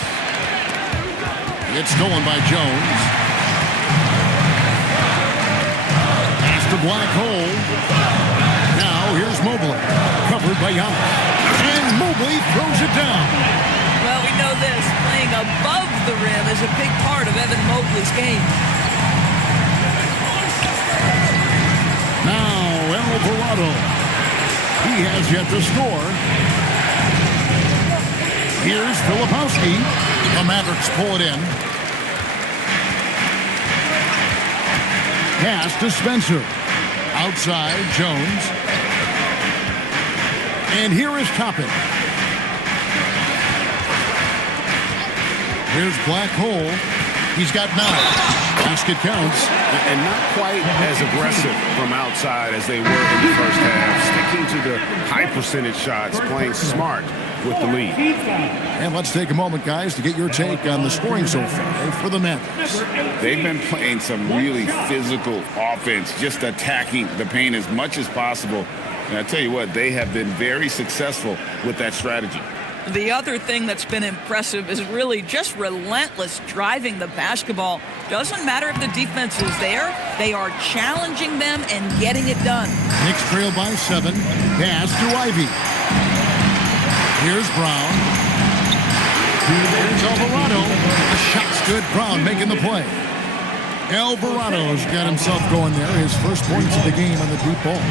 It's stolen by Jones. Pass to Black Hole. Now here's Mobley. Covered by Giannis. And Mobley throws it down. Well, we know this. Playing above the rim is a big part of Evan Mobley's game. Now Alvarado. He has yet to score. Here's Filipowski. The Mavericks pull it in. Pass to Spencer. Outside, Jones. And here is Toppin. Here's Black Hole. He's got 9. Basket counts. And not quite as aggressive from outside as they were in the first half. Sticking to the high percentage shots, playing smart with the lead. And let's take a moment, guys, to get your take on the scoring so far for the Mavericks. They've been playing some really physical offense, just attacking the paint as much as possible. And I tell you what, they have been very successful with that strategy. The other thing that's been impressive is really just relentless driving the basketball. Doesn't matter if the defense is there, they are challenging them and getting it done. Knicks trail by 7. Pass to Ivy. Here's Brown. Here's Alvarado. The shot's good. Brown making the play. Alvarado's got himself going there. His first points of the game on the deep ball.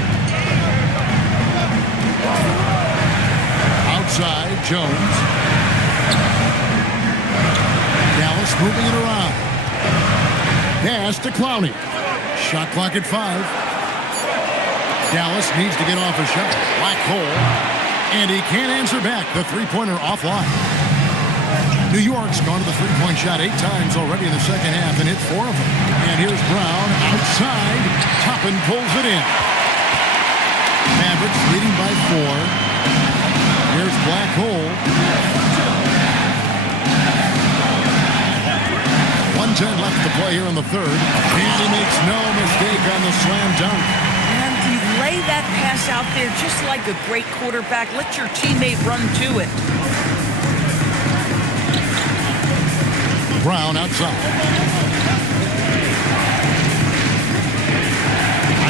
Outside, Jones. Dallas moving it around. Pass to Clowney. Shot clock at 5. Dallas needs to get off a shot. Black Hole. And he can't answer back. The three-pointer offline. New York's gone to the three-point shot 8 times already in the second half and hit 4 of them. And here's Brown outside. Toppin pulls it in. Mavericks leading by 4. Here's Black Hole. 1:10 left to play here in the third. And he makes no mistake on the slam dunk. And you lay that pass out there just like a great quarterback. Let your teammate run to it. Brown outside.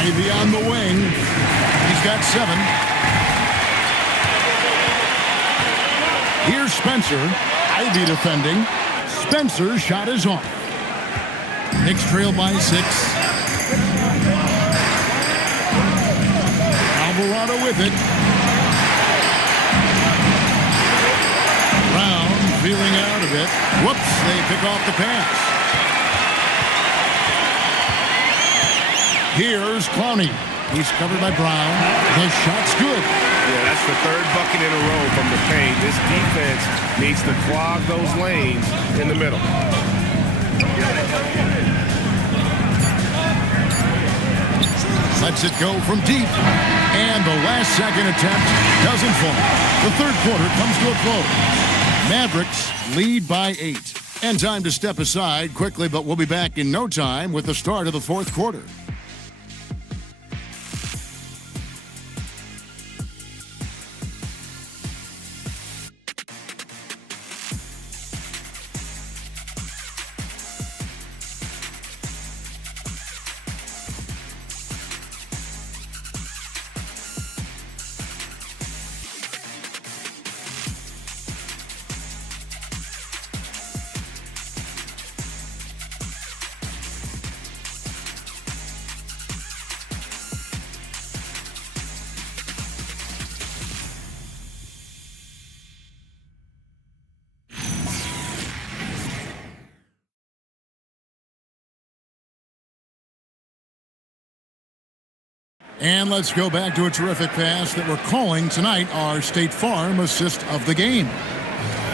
Ivy on the wing. He's got 7. Here's Spencer. Ivy defending. Spencer's shot is off. Knicks trail by 6. Alvarado with it. Brown feeling out of it. Whoops, they pick off the pass. Here's Clowney. He's covered by Brown. The shot's good. Yeah, that's the third bucket in a row from the paint. This defense needs to clog those lanes in the middle. Lets it go from deep. And the last second attempt doesn't fall. The third quarter comes to a close. Mavericks lead by 8. And time to step aside quickly, but we'll be back in no time with the start of the fourth quarter. And let's go back to a terrific pass that we're calling tonight our State Farm assist of the game.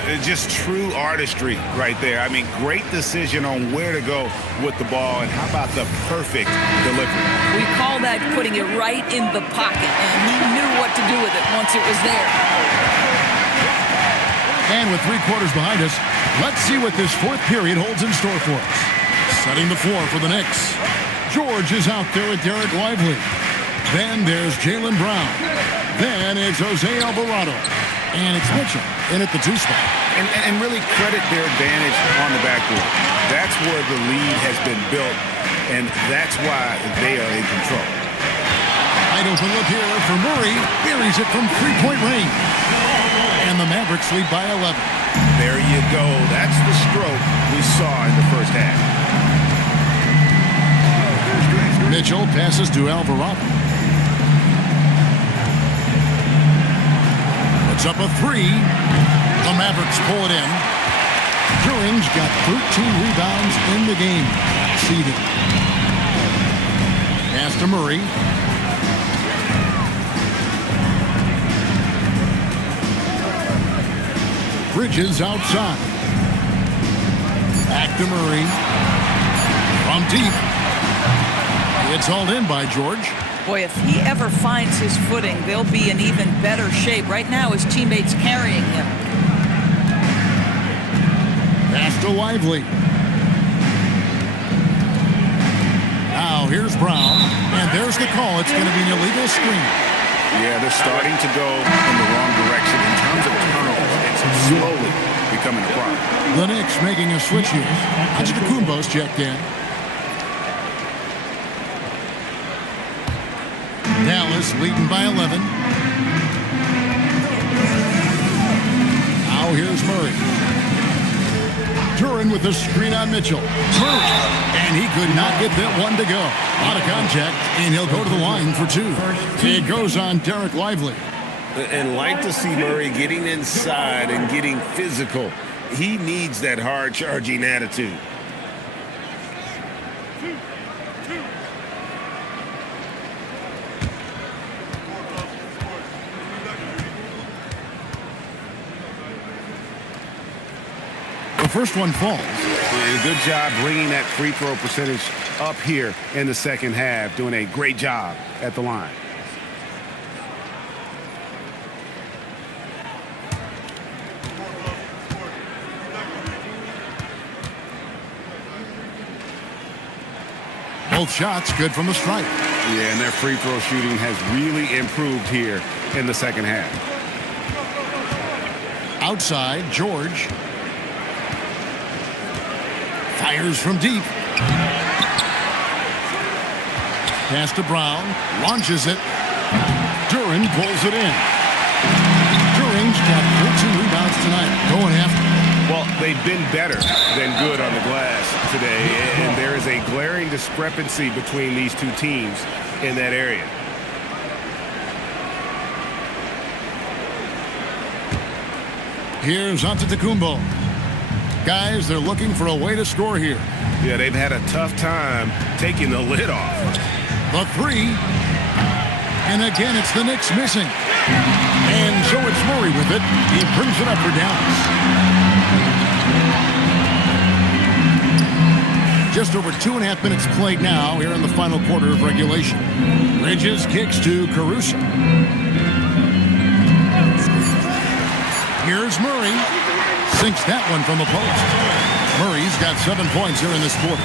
It's just true artistry right there. I mean, great decision on where to go with the ball, and how about the perfect delivery? We call that putting it right in the pocket, and he knew what to do with it once it was there. And with 3 quarters behind us, let's see what this fourth period holds in store for us. Setting the floor for the Knicks. George is out there with Derek Lively. Then there's Jaylen Brown. Then it's Jose Alvarado. And it's Mitchell in at the 2 spot. And really credit their advantage on the backboard. That's where the lead has been built, and that's why they are in control. Wide open look here for Murray. Buries it from 3-point range. And the Mavericks lead by 11. There you go. That's the stroke we saw in the first half. Mitchell passes to Alvarado. Puts up a 3. The Mavericks pull it in. Duran's got 13 rebounds in the game. Seeded. Pass to Murray. Bridges outside. Back to Murray. From deep. It's hauled in by George. Boy, if he ever finds his footing, they'll be in even better shape. Right now, his teammates carrying him. Pass to Lively. Now here's Brown. And there's the call. It's going to be an illegal screen. Yeah, they're starting to go in the wrong direction in terms of turnovers. It's slowly becoming a problem. The Knicks making a switch here. Antetokounmpo's checked in. Dallas leading by 11. Now here's Murray. Duran with the screen on Mitchell. Murray. And he could not get that one to go. Out of contact, and he'll go to the line for 2. It goes on Derek Lively. And like to see Murray getting inside and getting physical. He needs that hard-charging attitude. The first one falls. And good job bringing that free throw percentage up here in the second half. Doing a great job at the line. Both shots good from the stripe. Yeah, and their free throw shooting has really improved here in the second half. Outside, George. Fires from deep. Pass to Brown. Launches it. Duran pulls it in. Duran's got 14 rebounds tonight. Going after. Well, they've been better than good on the glass today, and there is a glaring discrepancy between these two teams in that area. Here's Antetokounmpo. Guys, they're looking for a way to score here. Yeah, they've had a tough time taking the lid off. The 3. And again, it's the Knicks missing. And so it's Murray with it. He brings it up for Dallas. Just over 2.5 minutes played now here in the final quarter of regulation. Bridges kicks to Caruso. Here's Murray. Sinks that one from the post. Murray's got 7 points here in this quarter.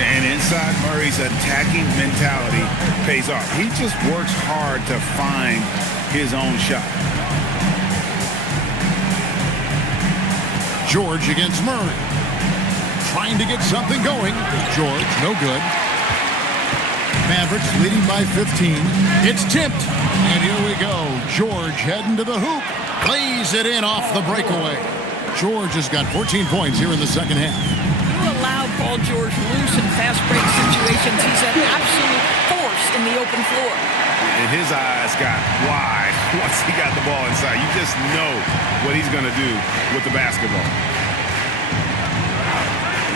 And inside Murray's attacking mentality pays off. He just works hard to find his own shot. George against Murray. Trying to get something going. George, no good. Mavericks leading by 15. It's tipped. And here we go. George heading to the hoop. Plays it in off the breakaway. George has got 14 points here in the second half. You allow Paul George loose in fast break situations. He's an absolute force in the open floor. And his eyes got wide once he got the ball inside. You just know what he's going to do with the basketball.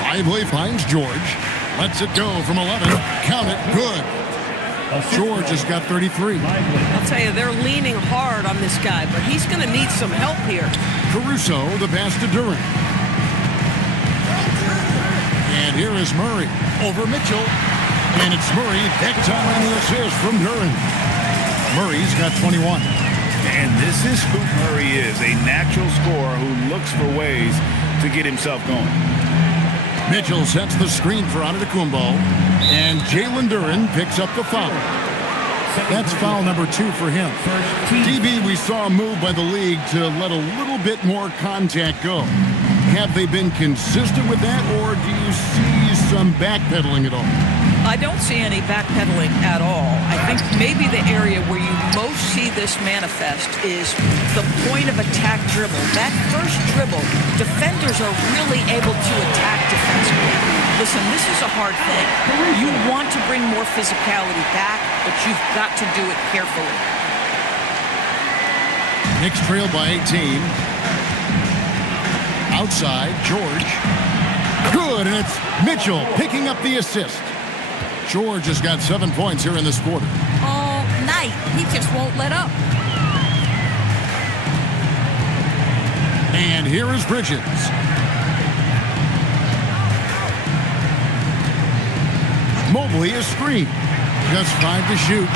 Lively finds George. Lets it go from 11. Count it. Good. George has got 33. I'll tell you, they're leaning hard on this guy, but he's going to need some help here. Caruso, the pass to Duran. And here is Murray over Mitchell. And it's Murray that time on the assist from Duran. Murray's got 21. And this is who Murray is, a natural scorer who looks for ways to get himself going. Mitchell sets the screen for Antetokounmpo. And Jalen Duren picks up the foul. That's foul number 2 for him. DB, we saw a move by the league to let a little bit more contact go. Have they been consistent with that, or do you see some backpedaling at all? I don't see any backpedaling at all. I think maybe the area where you most see this manifest is the point of attack dribble. That first dribble, defenders are really able to attack defensively. Listen, this is a hard thing. You want to bring more physicality back, but you've got to do it carefully. Knicks trail by 18. Outside, George. Good, and it's Mitchell picking up the assist. George has got 7 points here in this quarter. All night. He just won't let up. And here is Bridges. Mobley is screened. Just 5 to shoot.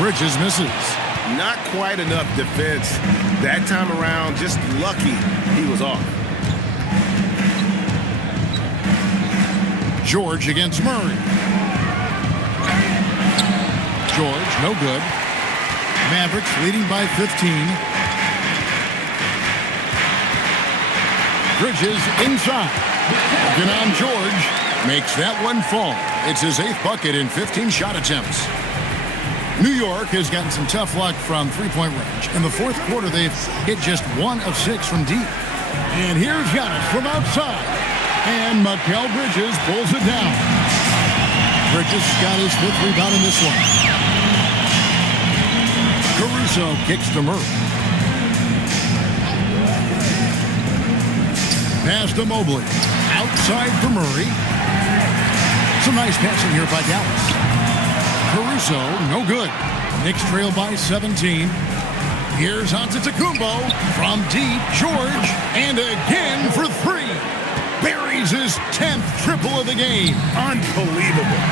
Bridges misses. Not quite enough defense. That time around, just lucky he was off. George against Murray. George, no good. Mavericks leading by 15. Bridges inside. Looking on George. Makes that one fall. It's his 8th bucket in 15 shot attempts. New York has gotten some tough luck from three-point range. In the fourth quarter, they've hit just 1 of 6 from deep. And here's Giannis from outside. And Mikal Bridges pulls it down. Bridges got his 5th rebound in this one. Caruso kicks to Murray. Pass to Mobley. Outside for Murray. Some nice passing here by Dallas. Caruso, no good. Knicks trail by 17. Here's Antetokounmpo from deep. George, and again for 3. Buries his 10th triple of the game. Unbelievable.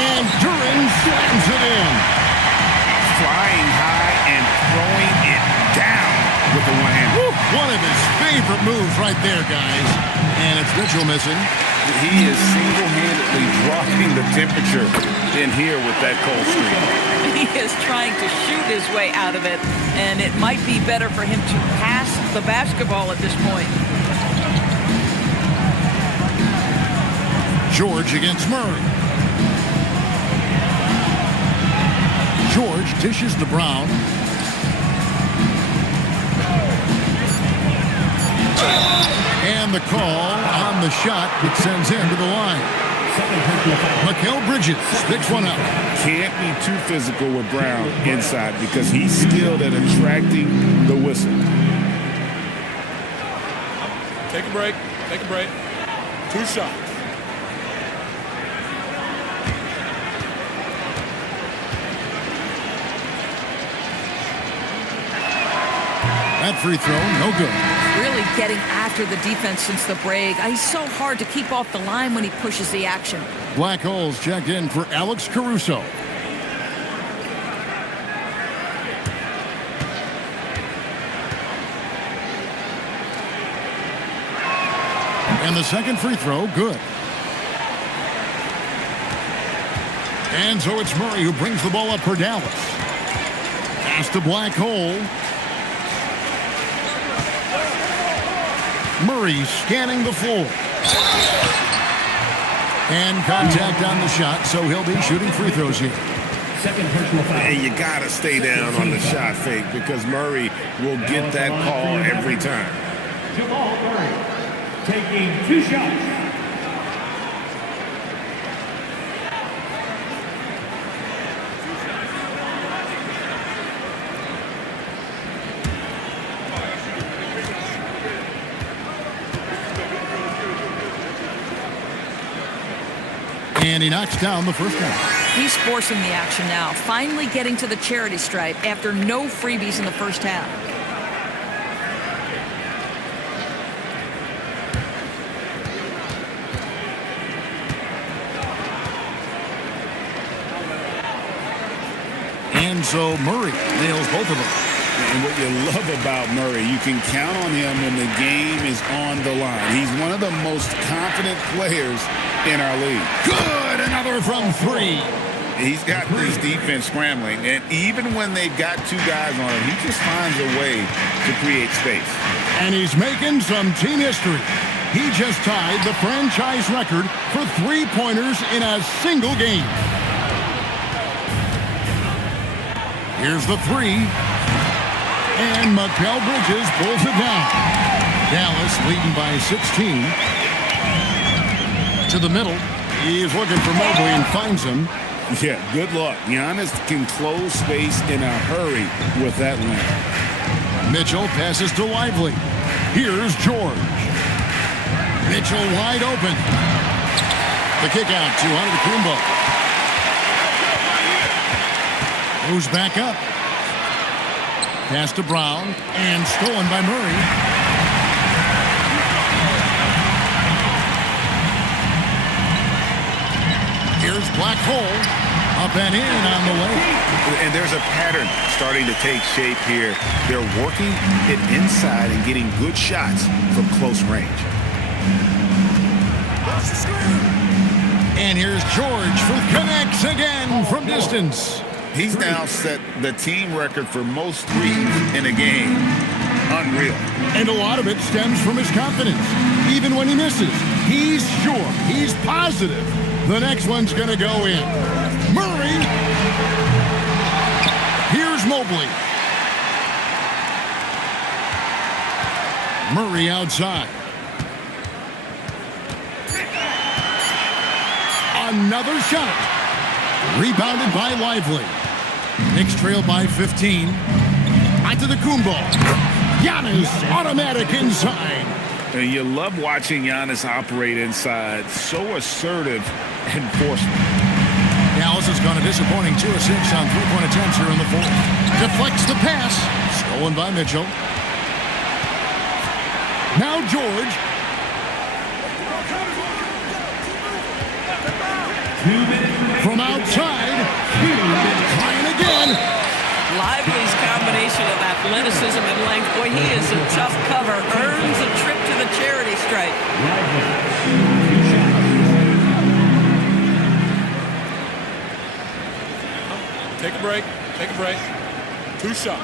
And Duren slams it in. Flying high and throwing it down with the one-hand. One of his favorite moves right there, guys. And it's Mitchell missing. He is single-handedly dropping the temperature in here with that cold streak. He is trying to shoot his way out of it, and it might be better for him to pass the basketball at this point. George against Murray. George dishes to Brown. And the call on the shot that sends him to the line. Mikal Bridges picks one up. Can't be too physical with Brown inside because he's skilled at attracting the whistle. Take a break. Take a break. 2 shots. That free throw, no good. Really getting after the defense since the break. He's so hard to keep off the line when he pushes the action. Black holes checked in for Alex Caruso. And the second free throw, good. And so it's Murray who brings the ball up for Dallas. Pass to Black hole. Murray scanning the floor. And contact on the shot, so he'll be shooting free throws here. And you got to stay down on the shot fake because Murray will get that call every time. Jamal Murray taking 2 shots. And he knocks down the first one. He's forcing the action now, finally getting to the charity stripe after no freebies in the first half. And so Murray nails both of them. And what you love about Murray, you can count on him when the game is on the line. He's one of the most confident players in our league. Good, another Miller from three. He's got this defense scrambling, and even when they've got two guys on him, he just finds a way to create space. And he's making some team history. He just tied the franchise record for three-pointers in a single game. Here's the three. And Mikal Bridges pulls it down. Dallas leading by 16. To the middle. He is looking for Mobley and finds him. Yeah, good luck. Giannis can close space in a hurry with that lane. Mitchell passes to Lively. Here's George. Mitchell wide open. The kick out to Antetokounmpo. Moves back up. Pass to Brown and stolen by Murray. Here's Black Hole. Up and in on the way. And there's a pattern starting to take shape here. They're working it inside and getting good shots from close range. And here's George for connects again from distance. He's now set the team record for most threes in a game. Unreal. And a lot of it stems from his confidence. Even when he misses, he's sure, he's positive the next one's going to go in. Murray. Here's Mobley. Murray outside. Another shot. Rebounded by Lively. Knicks trail by 15. Antetokounmpo. Giannis automatic inside. And you love watching Giannis operate inside. So assertive and forceful. Dallas has gone a disappointing 2 of 6 on three-point attempts here in the fourth. Deflects the pass. Stolen by Mitchell. Now George. From outside. Trying again. Lively's combination of athleticism and length. Boy, he is a tough cover. Earns a trip to the charity stripe. Take a break. Take a break. 2 shots.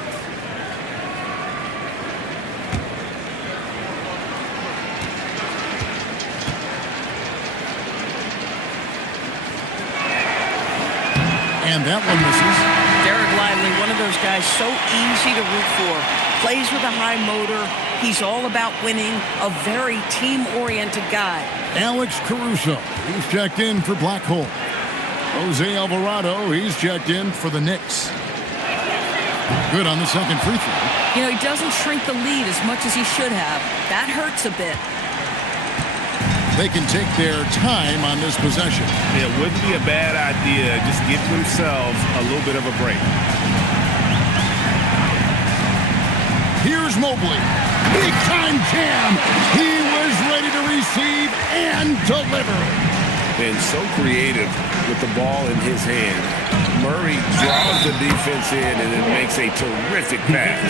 And that one misses. Derek Lively, one of those guys so easy to root for. Plays with a high motor. He's all about winning. A very team-oriented guy. Alex Caruso. He's checked in for Black Hole. Jose Alvarado, he's checked in for the Knicks. Good on the second free throw. You know, he doesn't shrink the lead as much as he should have. That hurts a bit. They can take their time on this possession. It wouldn't be a bad idea. Just give themselves a little bit of a break. Here's Mobley. Big time jam. He was ready to receive and deliver. And so creative with the ball in his hand. Murray draws the defense in and then makes a terrific pass.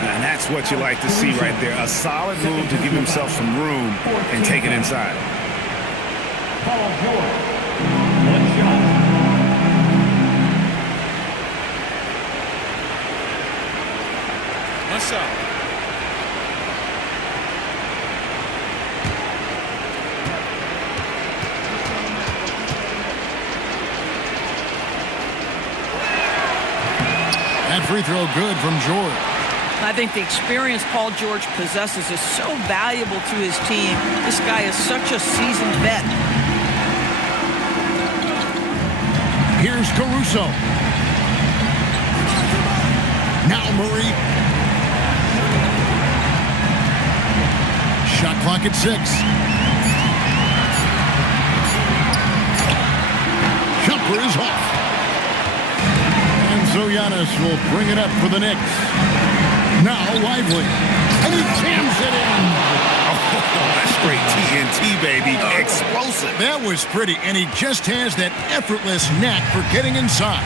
And that's what you like to see right there. A solid move to give himself some room and take it inside. Paul George, 1 shot. One shot. That free throw good from George. I think the experience Paul George possesses is so valuable to his team. This guy is such a seasoned vet. Here's Caruso. Now Murray. Shot clock at 6. Jumper is off. And so Giannis will bring it up for the Knicks. Now Lively. And he jams it in. Oh, that's straight TNT, baby. Explosive. That was pretty, and he just has that effortless knack for getting inside.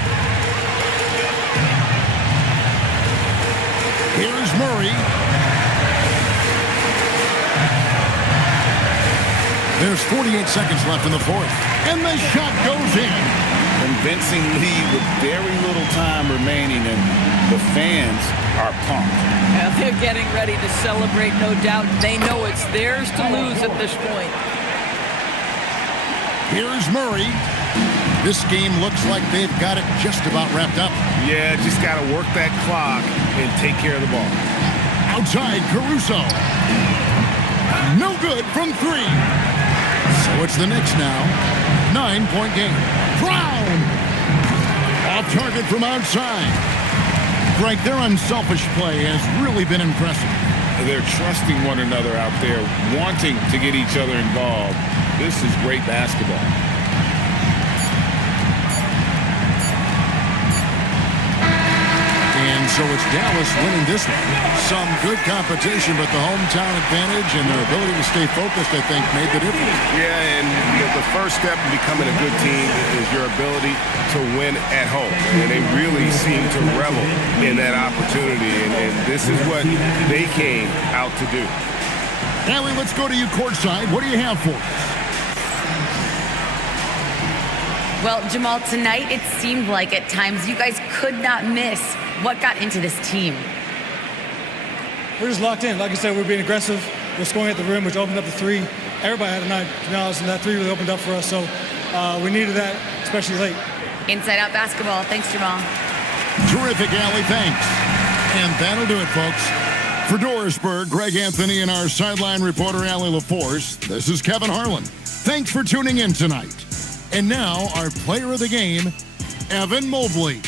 Here's Murray. There's 48 seconds left in the fourth. And the shot goes in. Convincing lead with very little time remaining, and the fans are pumped. Yeah, they're getting ready to celebrate, no doubt. They know it's theirs to lose at this point. Here's Murray. This game looks like they've got it just about wrapped up. Yeah, just got to work that clock and take care of the ball. Outside, Caruso. No good from three. So it's the Knicks now. 9-point game. Brown! Off target from outside. Greg, their unselfish play has really been impressive. They're trusting one another out there, wanting to get each other involved. This is great basketball. And so it's Dallas winning this one. Some good competition, but the hometown advantage and their ability to stay focused, I think, made the difference. Yeah, and the first step in becoming a good team is your ability to win at home. And they really seem to revel in that opportunity, and this is what they came out to do. Allie, let's go to you courtside. What do you have for us? Well, Jamal, tonight it seemed like at times you guys could not miss. What got into this team? We're just locked in. Like I said, we're being aggressive. We're scoring at the rim, which opened up the three. Everybody had a night, to be honest, and that three really opened up for us. So we needed that, especially late. Inside out basketball. Thanks, Jamal. Terrific, Allie. Thanks. And that'll do it, folks. For Dorisburg, Greg Anthony, and our sideline reporter, Allie LaForce, this is Kevin Harlan. Thanks for tuning in tonight. And now, our player of the game, Evan Mobley.